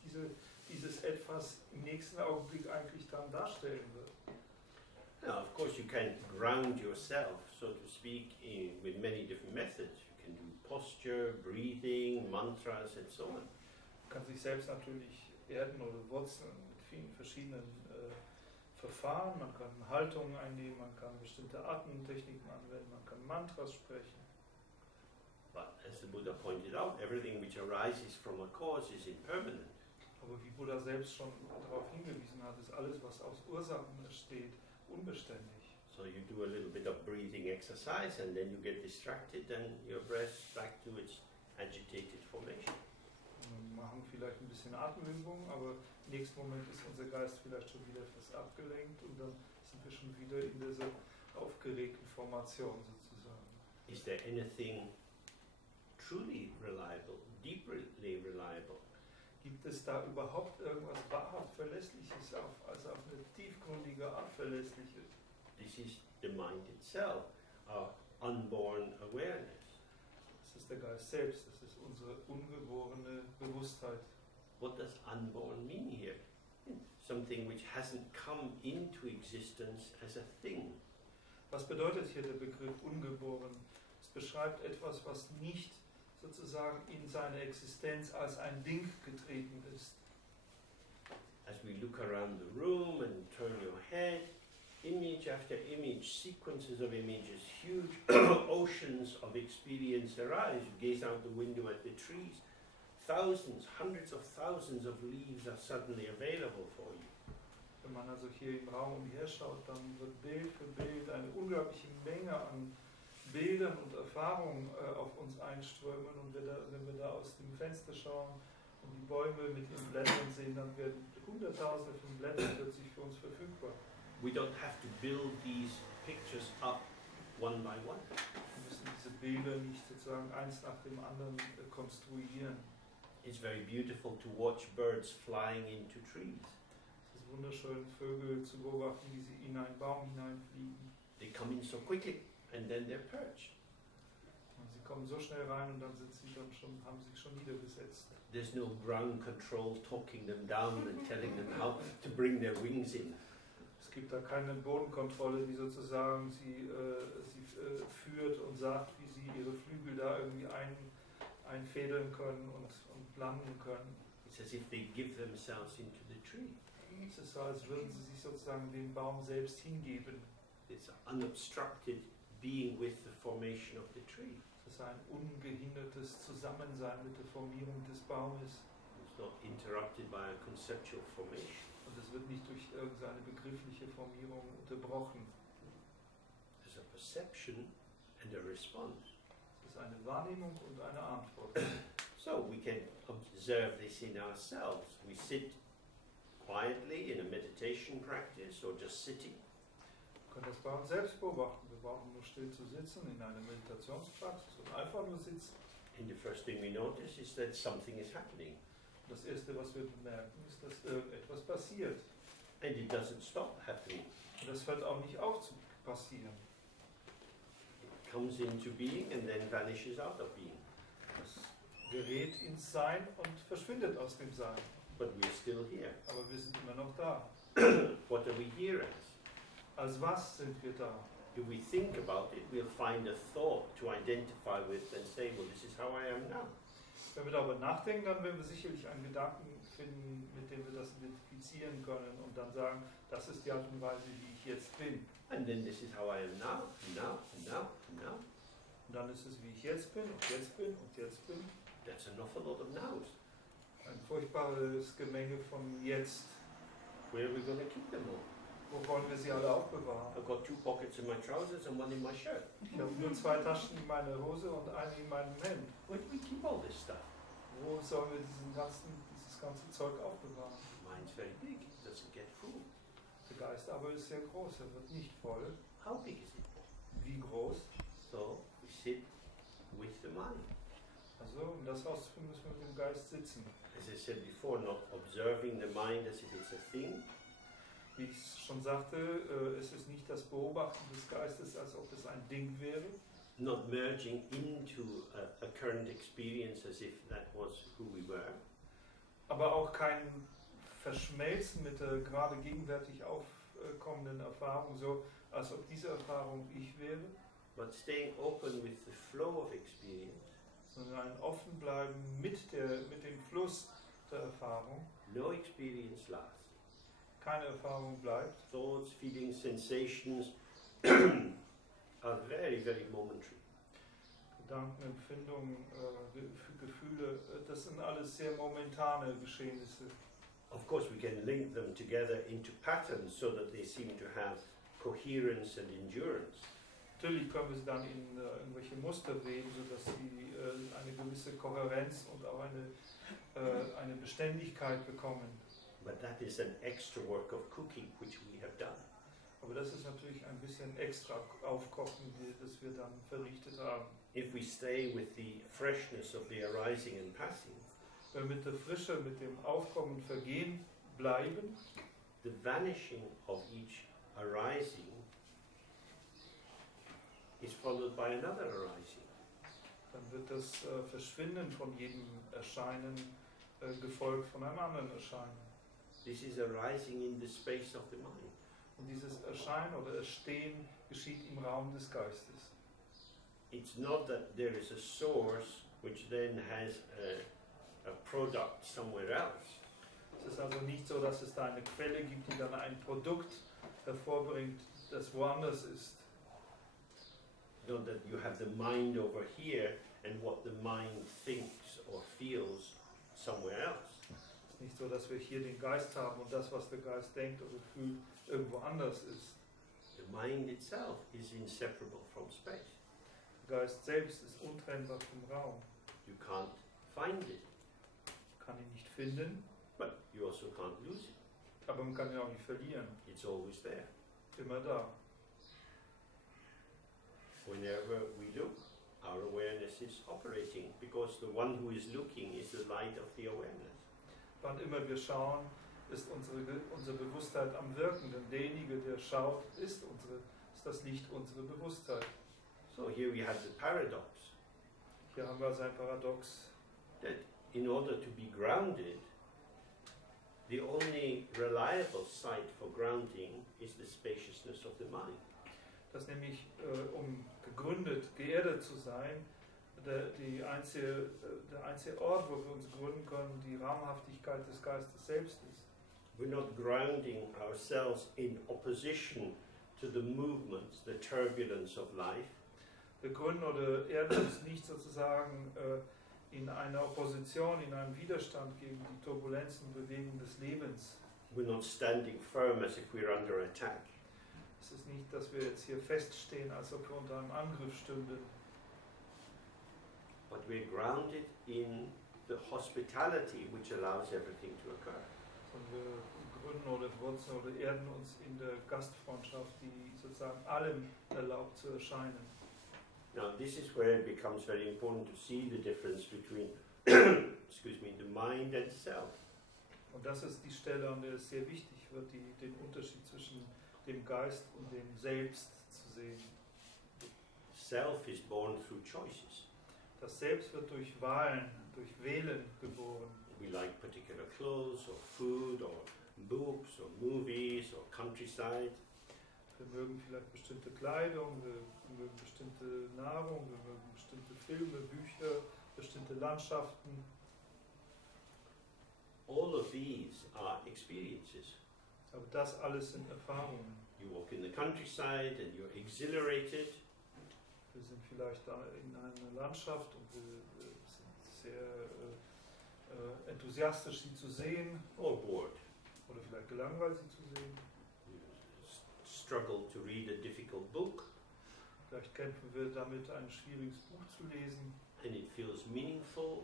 dieses Etwas im nächsten Augenblick eigentlich dann darstellen wird. Now, of course, you can ground yourself, so to speak, with many different methods. You can do posture, breathing, mantras, and so on. Man kann sich selbst natürlich erden oder wurzeln mit vielen verschiedenen Verfahren. Man kann Haltungen einnehmen, man kann bestimmte Atemtechniken anwenden, man kann Mantras sprechen. But as the Buddha pointed out, everything which arises from a cause is impermanent. Aber wie Buddha selbst schon darauf hingewiesen hat, ist alles, was aus Ursachen entsteht, unbeständig. So you do a little bit of breathing exercise and then you get distracted and your breath back to its agitated formation. Wir machen vielleicht ein bisschen Atemübung, aber im nächsten Moment ist unser Geist vielleicht schon wieder etwas abgelenkt und dann sind wir schon wieder in dieser aufgeregten Formation sozusagen. Is there anything truly reliable, deeply reliable? Gibt es da überhaupt irgendwas wahrhaft Verlässliche. This is the mind itself, our unborn awareness. Das ist der Geist selbst, das ist unsere ungeborene Bewusstheit. What does unborn mean here? Something which hasn't come into existence as a thing. Was bedeutet hier der Begriff ungeboren? Es beschreibt etwas, was nicht sozusagen in seine Existenz als ein Ding getreten ist. As we look around the room and turn your head, image after image, sequences of images, huge oceans of experience arise. You gaze out the window at the trees, thousands, hundreds of thousands of leaves are suddenly available for you. Wenn man also hier im Raum umherschaut, dann wird Bild für Bild eine unglaubliche Menge an Bildern und Erfahrungen auf uns einströmen, und wenn wir da aus dem Fenster schauen und die Bäume mit ihren Blättern sehen, dann werden Hunderttausende von Blättern plötzlich für uns verfügbar. We don't have to build these pictures up one by one. Wir müssen diese Bilder nicht sozusagen eins nach dem anderen konstruieren. It's very beautiful to watch birds flying into trees. Es ist wunderschön, Vögel zu beobachten, wie sie in einen Baum hineinfliegen. They come in so quickly and then they're perched. Und sie kommen so schnell rein und dann sind sie dann schon, haben sich schon wieder gesetzt. There's no ground control talking them down and telling them how to bring their wings in. Es gibt da keine Bodenkontrolle, die sozusagen sie führt und sagt, wie sie ihre Flügel da irgendwie einfädeln können und landen können. It's as if they give themselves into the tree. Es ist so, als würden sie sich sozusagen dem Baum selbst hingeben. It's unobstructed being with the formation of the tree. Es ist ein ungehindertes Zusammensein mit der Formierung des Baumes. It's not interrupted by a conceptual formation. Und es wird nicht durch irgendeine begriffliche Formierung unterbrochen. There's a perception and a response. Es ist eine Wahrnehmung und eine Antwort. So we can observe this in ourselves. We sit quietly in a meditation practice or just sitting. Wir können das bei uns selbst beobachten. Wir brauchen nur still zu sitzen in einer Meditationspraxis und einfach nur sitzen. And the first thing we notice is that something is happening. Das Erste, was wir bemerken, ist, dass irgendetwas passiert. And it doesn't stop happening. Und das hört auch nicht auf zu passieren. It comes into being and then vanishes out of being. Es gerät ins Sein und verschwindet aus dem Sein. But we're still here. Aber wir sind immer noch da. What are we here as? Als was sind wir da? If we think about it, we'll find a thought to identify with and say, well, this is how I am now. Wenn wir darüber nachdenken, dann werden wir sicherlich einen Gedanken finden, mit dem wir das identifizieren können und dann sagen, das ist die Art und Weise, wie ich jetzt bin. And then this is how I am now, now, now, now. Und dann ist es, wie ich jetzt bin und jetzt bin und jetzt bin. That's an awful lot of nows. Ein furchtbares Gemenge von jetzt. Where are we going to keep them all? Wo wollen wir sie alle aufbewahren? I've got 2 pockets in my trousers and 1 in my shirt. Ich habe nur 2 Taschen in meiner Hose und eine in meinem Hemd. Where do we keep all this stuff? Wo sollen wir dieses ganze Zeug aufbewahren? Mine's very big, it doesn't get full. Der Geist aber ist sehr groß, er wird nicht voll. How big is it? Wie groß? So we sit with the mind. Also, um das herauszufinden, müssen wir mit dem Geist sitzen. As I said before, not observing the mind as if it's a thing. Wie ich schon sagte, es ist nicht das Beobachten des Geistes, als ob es ein Ding wäre. Not merging into a current experience as if that was who we were. Aber auch kein Verschmelzen mit der gerade gegenwärtig aufkommenden Erfahrung, so als ob diese Erfahrung ich wäre. But staying open with the flow of experience. Sondern ein Offenbleiben mit dem Fluss der Erfahrung. No experience lasts. Keine Erfahrung bleibt. Thoughts, feelings, sensations are very, very momentary. Gedanken, Empfindungen, Gefühle, das sind alles sehr momentane Geschehnisse. Of course, we can link them together into patterns so that they seem to have coherence and endurance. Natürlich können wir sie dann in irgendwelche Muster weben, sodass sie eine gewisse Kohärenz und auch eine Beständigkeit bekommen. But that is an extra work of cooking which we have done. Aber das ist natürlich ein bisschen extra Aufkochen, das wir dann verrichtet haben. If we stay with the freshness of the arising and passing, Wenn wir mit der Frische, mit dem Aufkommen und Vergehen bleiben, the vanishing of each arising is followed by another arising. Dann wird das Verschwinden von jedem Erscheinen gefolgt von einem anderen Erscheinen. This is arising in the space of the mind. Und dieses Erscheinen oder Erstehen geschieht im Raum des Geistes. It's not that there is a source which then has a product somewhere else. Es ist also nicht so, dass es da eine Quelle gibt, die dann ein Produkt hervorbringt, das woanders ist. Not that you have the mind over here and what the mind thinks or feels somewhere else. Es ist nicht so, dass wir hier den Geist haben und das, was der Geist denkt oder fühlt, irgendwo anders ist. The mind itself is inseparable from space. Der Geist selbst ist untrennbar vom Raum. You can't find it, Man kann ihn nicht finden, but you also can't lose it. aber man kann ihn auch nicht verlieren. It's always there. Immer da. Whenever we look, our awareness is operating because the one who is looking is the light of the awareness. Wann immer wir schauen, ist unsere Bewusstheit am Wirken, denn derjenige, der schaut, ist das Licht unserer Bewusstheit. So here we have the paradox Hier haben wir also ein Paradox, that in order to be grounded, the only reliable site for grounding is the spaciousness of the mind. dass nämlich, um gegründet, geerdet zu sein, der einzige Ort, wo wir uns gründen können, die Raumhaftigkeit des Geistes selbst ist. We're not grounding ourselves in opposition to the movements, the turbulence of life. Wir gründen oder erden uns nicht sozusagen in einer Opposition, in einem Widerstand gegen die Turbulenzen und Bewegungen des Lebens. We're not standing firm as if we're under attack. Es ist nicht, dass wir jetzt hier feststehen, als ob wir unter einem Angriff stünden. But we're grounded in the hospitality which allows everything to occur. Und wir gründen oder wurzeln oder erden uns in der Gastfreundschaft, die sozusagen allem erlaubt zu erscheinen. Now this is where it becomes very important to see the difference between the mind and self. Und das ist die Stelle, an der es sehr wichtig wird, den Unterschied zwischen dem Geist und dem Selbst zu sehen. Self is born through choices. Das Selbst wird durch Wahlen, durch Wählen geboren. We like particular clothes or food or books or movies or countryside. Wir mögen vielleicht bestimmte Kleidung, wir mögen bestimmte Nahrung, wir mögen bestimmte Filme, Bücher, bestimmte Landschaften. All of these are experiences. Aber das alles sind Erfahrungen. You walk in the countryside and you're exhilarated. Wir sind vielleicht da in einer Landschaft und wir sind sehr enthusiastisch, sie zu sehen. Or bored. Oder vielleicht gelangweilt, sie zu sehen. You struggle to read a difficult book Vielleicht kämpfen wir damit, ein schwieriges Buch zu lesen. and it feels meaningful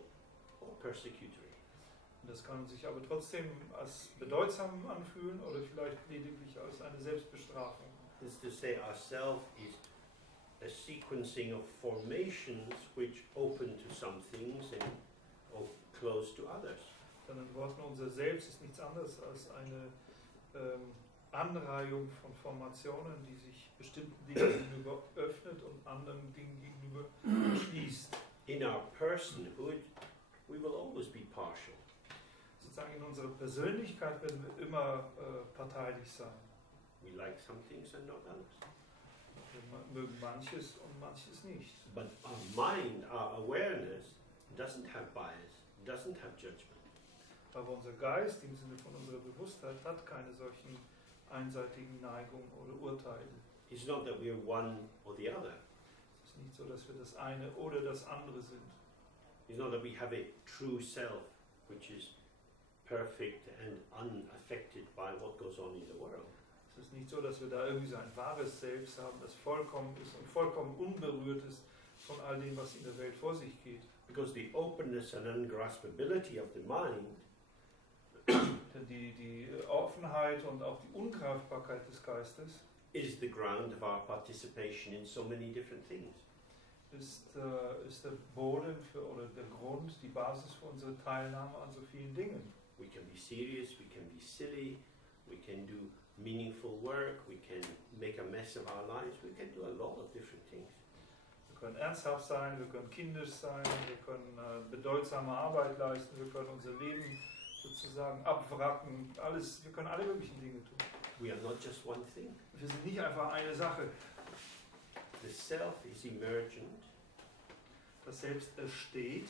or persecutory. Und das kann sich aber trotzdem als bedeutsam anfühlen oder vielleicht lediglich als eine Selbstbestrafung. It's to say ourself is a sequencing of formations which open to some things and close to others. Dann in Worten, unser Selbst ist nichts anderes als eine Anreihung von Formationen, die sich bestimmten Dingen gegenüber öffnet und anderen Dingen gegenüber schließt. In our personhood, we will always be partial. Sozusagen in unserer Persönlichkeit werden wir immer parteilich sein. We like some things and not others. Wir mögen manches und manches nicht. But our mind, our awareness, doesn't have bias, doesn't have judgment. Aber unser Geist im Sinne von unserer Bewusstheit hat keine solchen einseitigen Neigungen oder Urteile. It's not that we're one or the other. Es ist nicht so, dass wir das eine oder das andere sind. It's not that we have a true self, which is perfect and unaffected by what goes on in the world. Es ist nicht so, dass wir da irgendwie so ein wahres Selbst haben, das vollkommen ist und vollkommen unberührt ist von all dem, was in der Welt vor sich geht. Because the openness and ungraspability of the mind Denn die Offenheit und auch die Ungreifbarkeit des Geistes is the ground of our participation in so many different things. ist der Boden oder der Grund, die Basis für unsere Teilnahme an so vielen Dingen. We can be serious, we can be silly, we can do meaningful work, we can make a mess of our lives, we can do a lot of different things. Wir können ernsthaft sein, wir können kindisch sein, wir können bedeutsame Arbeit leisten, wir können unser Leben sozusagen abwracken, alles, wir können alle möglichen Dinge tun. We are not just one thing. Wir sind nicht einfach eine Sache. The self is emergent, Das Selbst entsteht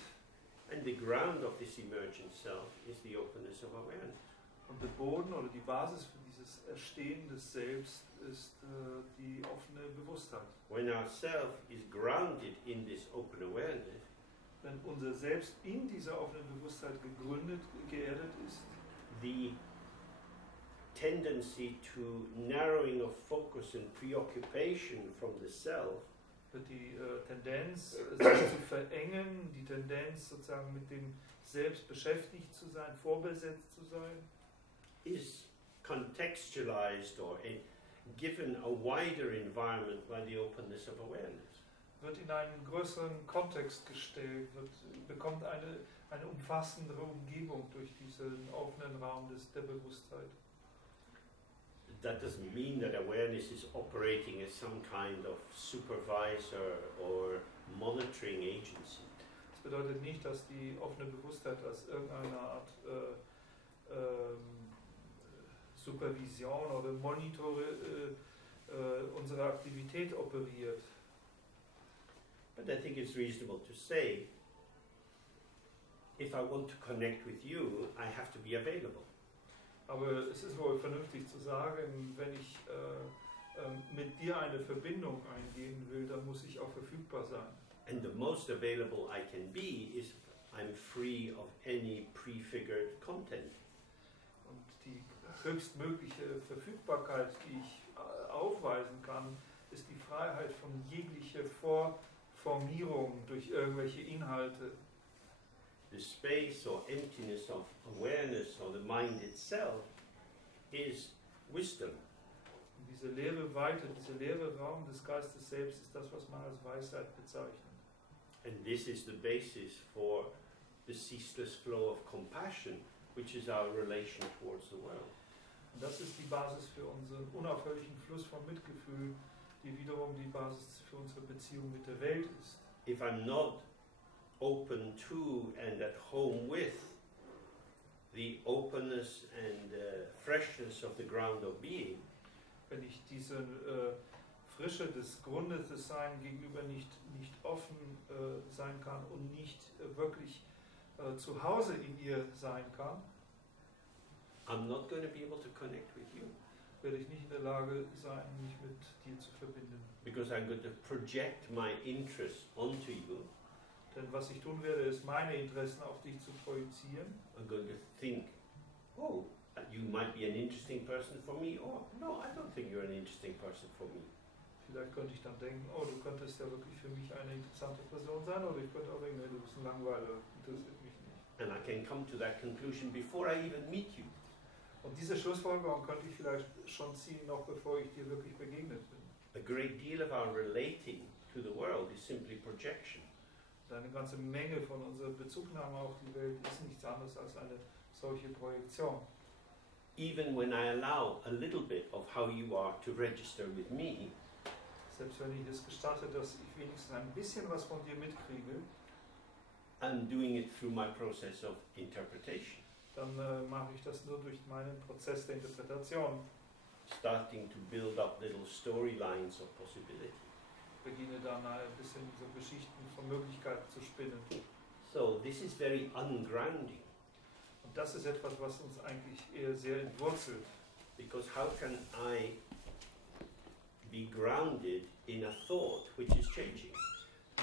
and the ground of this emergent self is the openness of awareness. und der Boden oder die Basis für dieses Erstehen des Selbst ist die offene Bewusstheit. When our self is grounded in this open awareness, Wenn unser Selbst in dieser offenen Bewusstheit gegründet, geerdet ist, the tendency to narrowing of focus and preoccupation from the self wird die Tendenz, sich zu verengen, die Tendenz sozusagen mit dem Selbst beschäftigt zu sein, vorbesetzt zu sein, is contextualized or given a wider environment by the openness of awareness. wird in einen größeren Kontext gestellt, bekommt eine umfassendere Umgebung durch diesen offenen Raum der Bewusstheit. That doesn't mean that awareness is operating as some kind of supervisor or monitoring agency. Das bedeutet nicht, dass die offene Bewusstheit als irgendeine Art Supervision oder Monitor unserer Aktivität operiert. But I think it's reasonable to say, if I want to connect with you, I have to be available. Aber es ist wohl vernünftig zu sagen, wenn ich mit dir eine Verbindung eingehen will, dann muss ich auch verfügbar sein. And the most available I can be is I'm free of any prefigured content. Und die höchstmögliche Verfügbarkeit, die ich aufweisen kann, ist die Freiheit von jeglicher Vorformierung durch irgendwelche Inhalte. The space or emptiness of awareness or the mind itself is wisdom. Und diese leere Weite, dieser leere Raum des Geistes selbst ist das, was man als Weisheit bezeichnet. And this is the basis for the ceaseless flow of compassion, which is our relation towards the world. Und das ist die Basis für unseren unaufhörlichen Fluss von Mitgefühl, die wiederum die Basis für unsere Beziehung mit der Welt ist. If I'm not open to and at home with the openness and freshness of the ground of being, Wenn ich diese Frische des Grundes des Sein gegenüber nicht offen sein kann und nicht wirklich zu Hause in ihr sein kann, I'm not going to be able to connect with you. werde ich nicht in der Lage sein, mich mit dir zu verbinden. Because I'm going to project my interests onto you. Denn was ich tun werde, ist, meine Interessen auf dich zu projizieren. I'm going to think, oh, you might be an interesting person for me, or no, I don't think you're an interesting person for me. Vielleicht könnte ich dann denken, oh, du könntest ja wirklich für mich eine interessante Person sein, oder ich könnte auch denken, nee, du bist ein Langweiler, interessiert mich nicht. And I can come to that conclusion before I even meet you. Und diese Schlussfolgerung könnte ich vielleicht schon ziehen, noch bevor ich dir wirklich begegnet bin. A great deal of our relating to the world is simply projection. Eine ganze Menge von unserer Bezugnahme auf die Welt ist nichts anderes als eine solche Projektion. Even when I allow a little bit of how you are to register with me, Selbst wenn ich es gestatte, dass ich wenigstens ein bisschen was von dir mitkriege, I'm doing it through my process of interpretation, dann mache ich das nur durch meinen Prozess der Interpretation. starting to build up little storylines of possibility. Beginne dann ein bisschen so Geschichten von Möglichkeiten zu spinnen. So this is very ungrounding, Und das ist etwas, was uns eigentlich eher sehr entwurzelt. because how can I be grounded in a thought which is changing?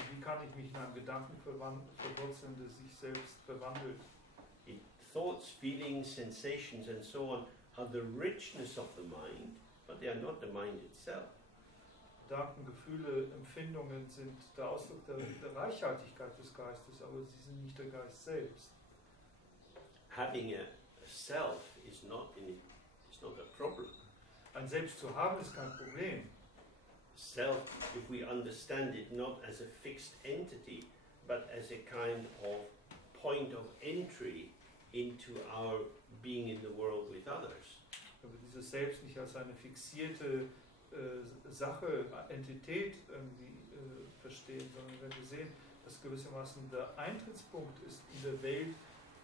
Wie kann ich mich in einem Gedanken verwurzeln, der sich selbst verwandelt? Thoughts, feelings, sensations, and so on are the richness of the mind, but they are not the mind itself. Gedanken, Gefühle, Empfindungen sind der Ausdruck der Reichhaltigkeit des Geistes, aber sie sind nicht der Geist selbst. Having a self is not a problem. Ein Selbst zu haben ist kein Problem. Self, if we understand it not as a fixed entity, but as a kind of point of entry into our being in the world with others. Wenn wir dieses Selbst nicht als eine fixierte Sache, Entität irgendwie verstehen, sondern wenn wir sehen, dass gewissermaßen der Eintrittspunkt ist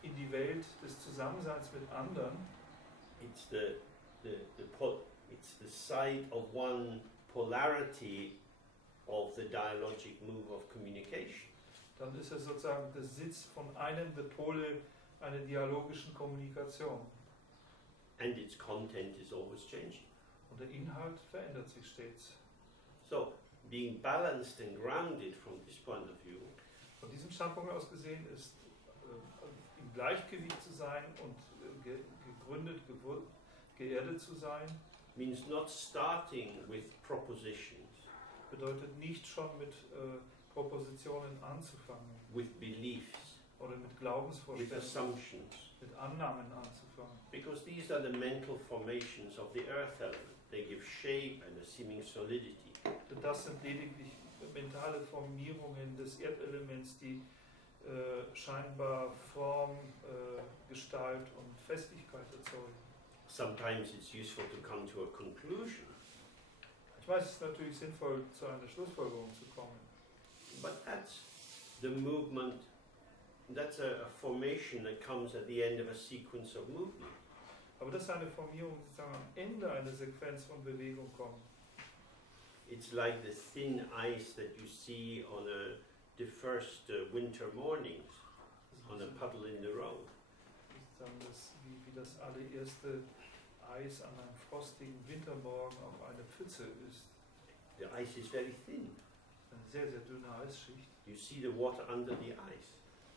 in die Welt des Zusammenseins mit anderen. It's it's the side of one polarity of the dialogic move of communication. Dann ist es sozusagen der Sitz von einem der Pole einer dialogischen Kommunikation. And its content is always changing. Und der Inhalt verändert sich stets. So, being balanced and grounded from this point of view Von diesem Standpunkt aus gesehen ist im Gleichgewicht zu sein und gegründet, geerdet zu sein, means not starting with propositions, bedeutet nicht schon mit Propositionen anzufangen with beliefs, oder mit with Glaubensvorstellungen, assumptions, mit Annahmen anzufangen. because these are the mental formations of the earth element. They give shape and a seeming solidity. Denn das sind lediglich mentale Formierungen des Erdelements, die scheinbar Form, Gestalt und Festigkeit erzeugen. Sometimes it's useful to come to a conclusion, Manchmal ist es natürlich sinnvoll, zu einer Schlussfolgerung zu kommen. but that's the movement, that's a formation that comes at the end of a sequence of movement. Aber das ist eine Formierung, die sozusagen am Ende einer Sequenz von Bewegung kommt. It's like the thin ice that you see on the first winter mornings on a puddle in the road. Sozusagen wie das allererste Eis an einem frostigen Wintermorgen auf einer Pfütze ist. The ice is very thin. Eine sehr, sehr dünne Eisschicht. You see the water under the ice.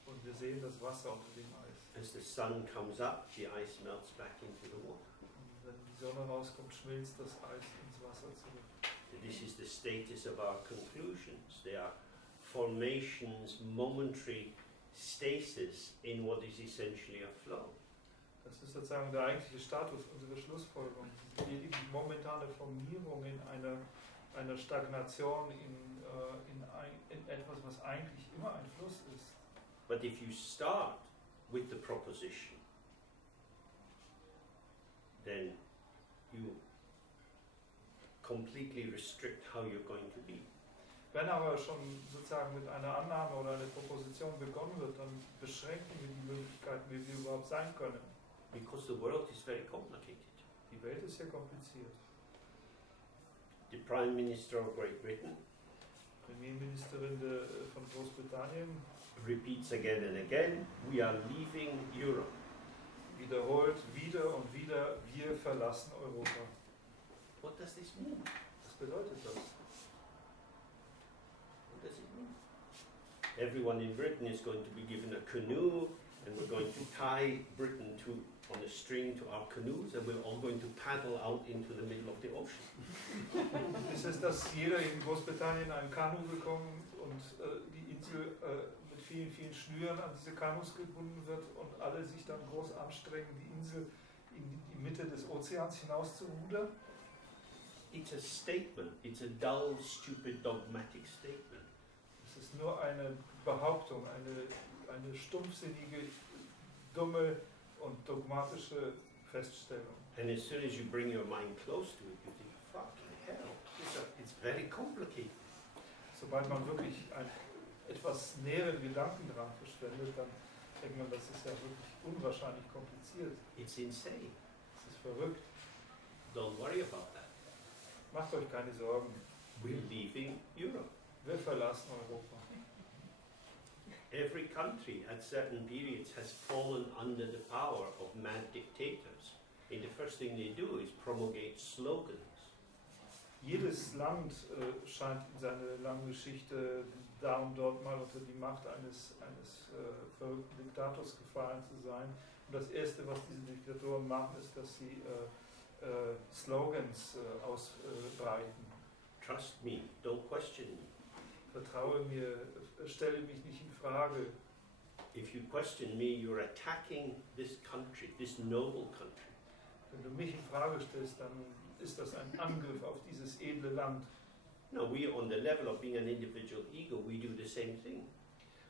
Und wir sehen das Wasser unter dem Eis. As the sun comes up, the ice melts back into the water. Und wenn die Sonne rauskommt, schmilzt das Eis ins Wasser zurück. This is the status of our conclusions. They are formations, momentary stasis in what is essentially a flow. Das ist sozusagen der eigentliche Status unserer Schlussfolgerung. Das sind lediglich momentane Formierung in einer Stagnation, in etwas, was eigentlich immer ein Fluss ist. But if you start with the proposition, then you completely restrict how you're going to be. Wenn aber schon sozusagen mit einer Annahme oder einer Proposition begonnen wird, dann beschränken wir die Möglichkeiten, wie wir überhaupt sein können. Because the world is very complicated. Die Welt ist sehr kompliziert. The Prime Minister of Great Britain Premierministerin von Großbritannien repeats again and again, we are leaving Europe. wiederholt wieder und wieder, wir verlassen Europa. What does this mean? Was bedeutet das? What does it mean? Everyone in Britain is going to be given a canoe, and we're going to tie Britain on a string to our canoes, and we're all going to paddle out into the middle of the ocean. Es ist, dass jeder in Großbritannien ein Kanu bekommt und die Insel mit vielen, vielen Schnüren an diese Kanus gebunden wird und alle sich dann groß anstrengen, die Insel in die Mitte des Ozeans hinaus zu rudern. It's a statement. It's a dull, stupid, dogmatic statement. Es ist nur eine Behauptung, eine stumpfsinnige, dumme und dogmatische Feststellung. And as soon as you bring your mind close to it, you think, fucking hell, it's very complicated. Sobald man wirklich etwas näheren Gedanken dran verschwendet, dann denkt man, das ist ja wirklich unwahrscheinlich kompliziert. It's insane. Das ist verrückt. Don't worry about that. Macht euch keine Sorgen. We're leaving Europe. Wir verlassen Europa. Every country at certain periods has fallen under the power of mad dictators. And the first thing they do is promulgate slogans. Jedes Land scheint in seiner langen Geschichte da und dort mal unter die Macht eines verrückten Diktators gefallen zu sein. Und das Erste, was diese Diktatoren machen, ist, dass sie Slogans ausbreiten. Trust me, don't question me. Vertraue mir, stelle mich nicht in Frage. If you question me, you're attacking this country, this noble country. Wenn du mich in Frage stellst, dann ist das ein Angriff auf dieses edle Land. No, we on the level of being an individual ego, we do the same thing.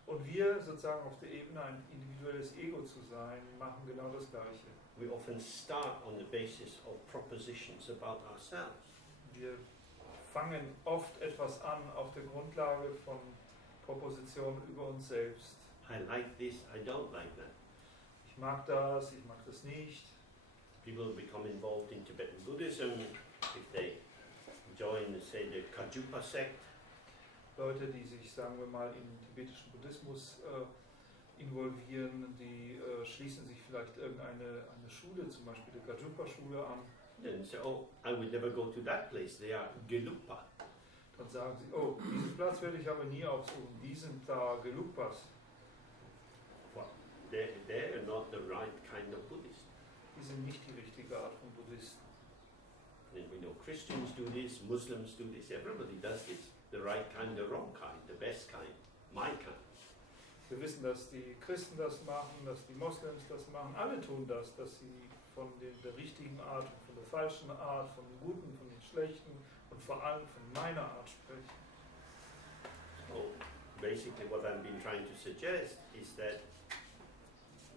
Und wir sozusagen auf der Ebene ein individuelles Ego zu sein, machen genau das Gleiche. We often start on the basis of propositions about ourselves. Wir fangen oft etwas an auf der Grundlage von Propositionen über uns selbst. I like this, I don't like that. Ich mag das nicht. People become involved in Tibetan Buddhism if they join, say, the Kajupa sect. Leute, die sich, sagen wir mal, in tibetischen Buddhismus involvieren, die schließen sich vielleicht irgendeine Schule, zum Beispiel die Kajupa-Schule an. Then say, oh, I would never go to that place, they are Gelupa. Dann sagen sie, oh, diesen Platz werde ich aber nie aufsuchen, die sind da Gelupas. Well, they're not the right kind of Buddhist. Die sind nicht die richtige Art von Buddhisten. And we know Christians do this, Muslims do this, everybody does this. The right kind, the wrong kind, the best kind, my kind. Wir wissen, dass die Christen das machen, dass die Moslems das machen. Alle tun das, dass sie von der richtigen Art, von der falschen Art, von dem Guten, von den Schlechten und vor allem von meiner Art sprechen. So basically what I've been trying to suggest is that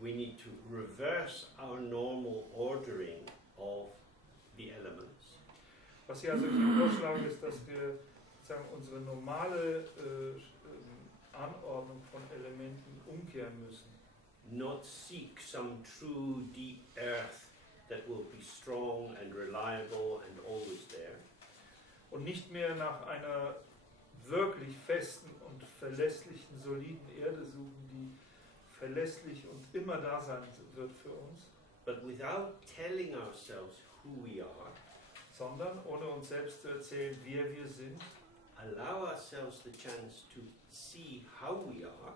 we need to reverse our normal ordering of the elements. Was ich also hier vorschlage, ist, dass wir sagen, unsere normale Anordnung von Elementen umkehren müssen. Not seek some true deep earth that will be strong and reliable and always there. Und nicht mehr nach einer wirklich festen und verlässlichen, soliden Erde suchen, die verlässlich und immer da sein wird für uns. But without telling ourselves who we are, sondern ohne uns selbst zu erzählen, wer wir sind, allow ourselves the chance to see how we are,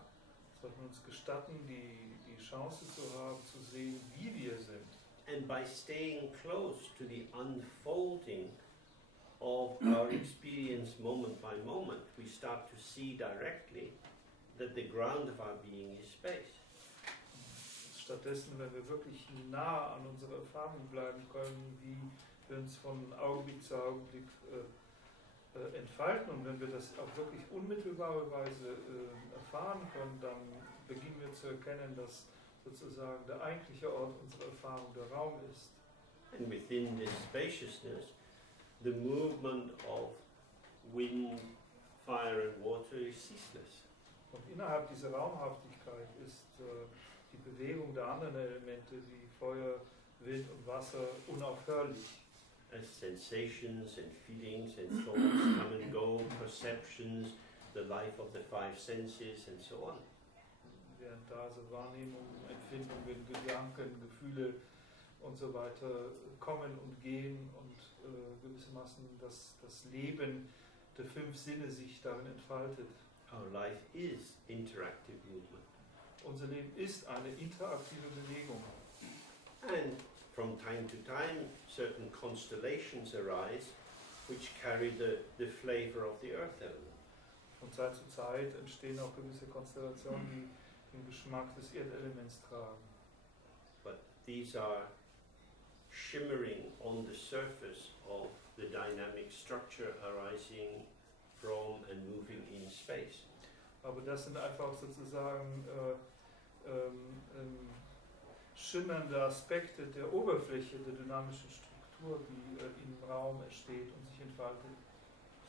sollten uns gestatten, die Chance zu haben, zu sehen, wie wir sind. And by staying close to the unfolding of our experience moment by moment, we start to see directly that the ground of our being is space. Stattdessen, wenn wir wirklich nah an unserer Erfahrung bleiben können, wie wir uns von Augenblick zu Augenblick entfalten und wenn wir das auf wirklich unmittelbare Weise erfahren können, dann beginnen wir zu erkennen, dass sozusagen der eigentliche Ort unserer Erfahrung der Raum ist. And within this spaciousness, the movement of wind, fire and water is ceaseless. Und innerhalb dieser Raumhaftigkeit ist die Bewegung der anderen Elemente wie Feuer, Wind und Wasser unaufhörlich. As sensations and feelings and thoughts come and go, perceptions, the life of the five senses and so on. Während da so Wahrnehmungen, Empfindungen, Gedanken, Gefühle und so weiter kommen und gehen und gewissermaßen das Leben der fünf Sinne sich darin entfaltet. Our life is interactive movement. Unser Leben ist eine interaktive Bewegung. And from time to time, certain constellations arise which carry the flavor of the earth element. Von Zeit zu Zeit entstehen auch gewisse Konstellationen, die den Geschmack des Erdelements tragen. But these are shimmering on the surface of the dynamic structure arising from and moving in space. Aber das sind einfach sozusagen schimmernde Aspekte der Oberfläche der dynamischen Struktur, die im Raum entsteht und sich entfaltet.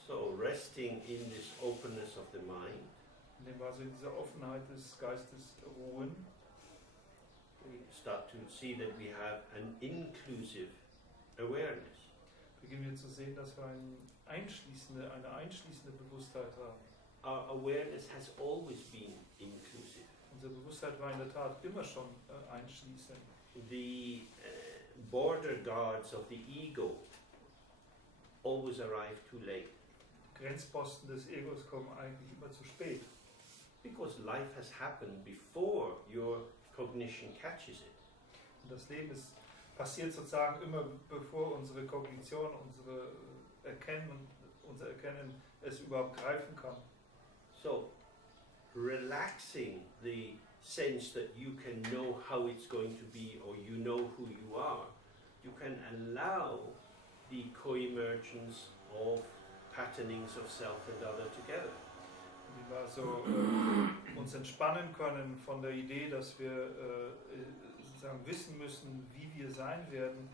So resting in this openness of the mind, Indem wir also in dieser Offenheit des Geistes ruhen, we start to see that we have an inclusive awareness. beginnen wir zu sehen, dass wir eine einschließende Bewusstheit haben. Our awareness has always been inclusive. Unsere Bewusstheit war in der Tat immer schon einschließend. The border guards of the ego always arrive too late. Die Grenzposten des Egos kommen eigentlich immer zu spät. Because life has happened before your cognition catches it. Und das Leben passiert sozusagen immer bevor unsere Kognition, unser Erkennen es überhaupt greifen kann. So, relaxing the sense that you can know how it's going to be or you know who you are, you can allow the co-emergence of patternings of self and other together. Wie wir also uns entspannen können von der Idee, dass wir sozusagen wissen müssen, wie wir sein werden,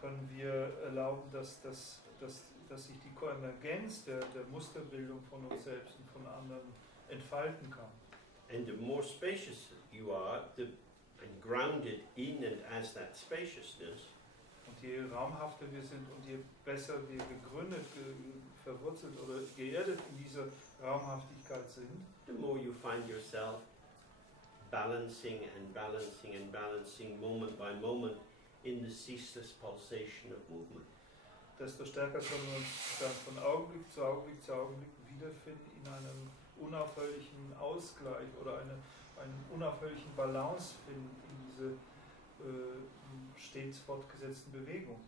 können wir erlauben, dass sich die Konvergenz der Musterbildung von uns selbst und von anderen entfalten kann. And the more spacious you are, and grounded in and as that spaciousness, Und je raumhafter wir sind und je besser wir gegründet, verwurzelt oder geerdet in dieser Raumhaftigkeit sind, the more you find yourself balancing and balancing and balancing moment by moment in the ceaseless pulsation of movement. desto stärker können wir uns dann von Augenblick zu Augenblick zu Augenblick wiederfinden in einem unaufhörlichen Ausgleich oder einen unaufhörlichen Balance finden in diese stets fortgesetzten Bewegungen.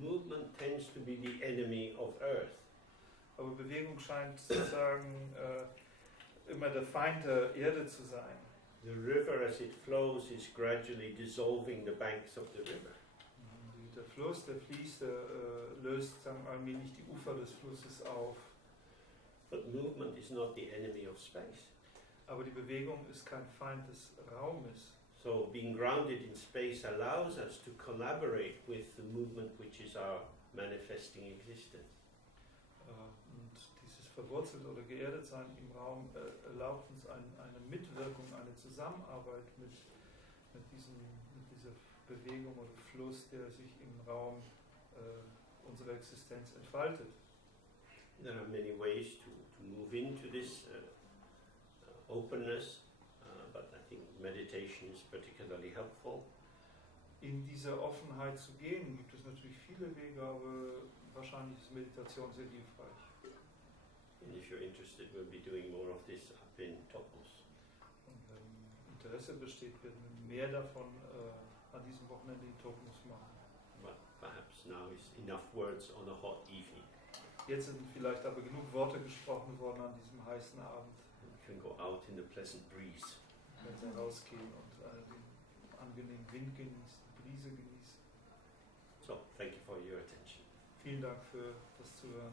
Movement tends to be the enemy of Earth. Aber Bewegung scheint sozusagen immer der Feind der Erde zu sein. The river as it flows is gradually dissolving the banks of the river. Der Fluss, der fließt, der löst sagen, allmählich die Ufer des Flusses auf. But movement is not the enemy of space. Aber die Bewegung ist kein Feind des Raumes. So being grounded in space allows us to collaborate with the movement which is our manifesting existence. Und dieses verwurzelt oder geerdet sein im Raum erlaubt uns eine Mitwirkung, eine Zusammenarbeit mit dieser Bewegung oder Fluss, der sich im Raum unserer Existenz entfaltet. There are many ways to move into this openness, but I think meditation is particularly helpful. In diese Offenheit zu gehen, gibt es natürlich viele Wege, aber wahrscheinlich ist Meditation sehr hilfreich. And if you're interested, we'll be doing more of this up in Todtmoos. Und wenn Interesse besteht, werden wir mehr davon an diesem Wochenende in Todtmoos machen. But perhaps now is enough words on a hot evening. Jetzt sind vielleicht aber genug Worte gesprochen worden an diesem heißen Abend. We can go out in the pleasant breeze. Wenn Sie rausgehen und den angenehmen Wind genießen, die Brise genießen. So, thank you for your attention. Vielen Dank für das Zuhören.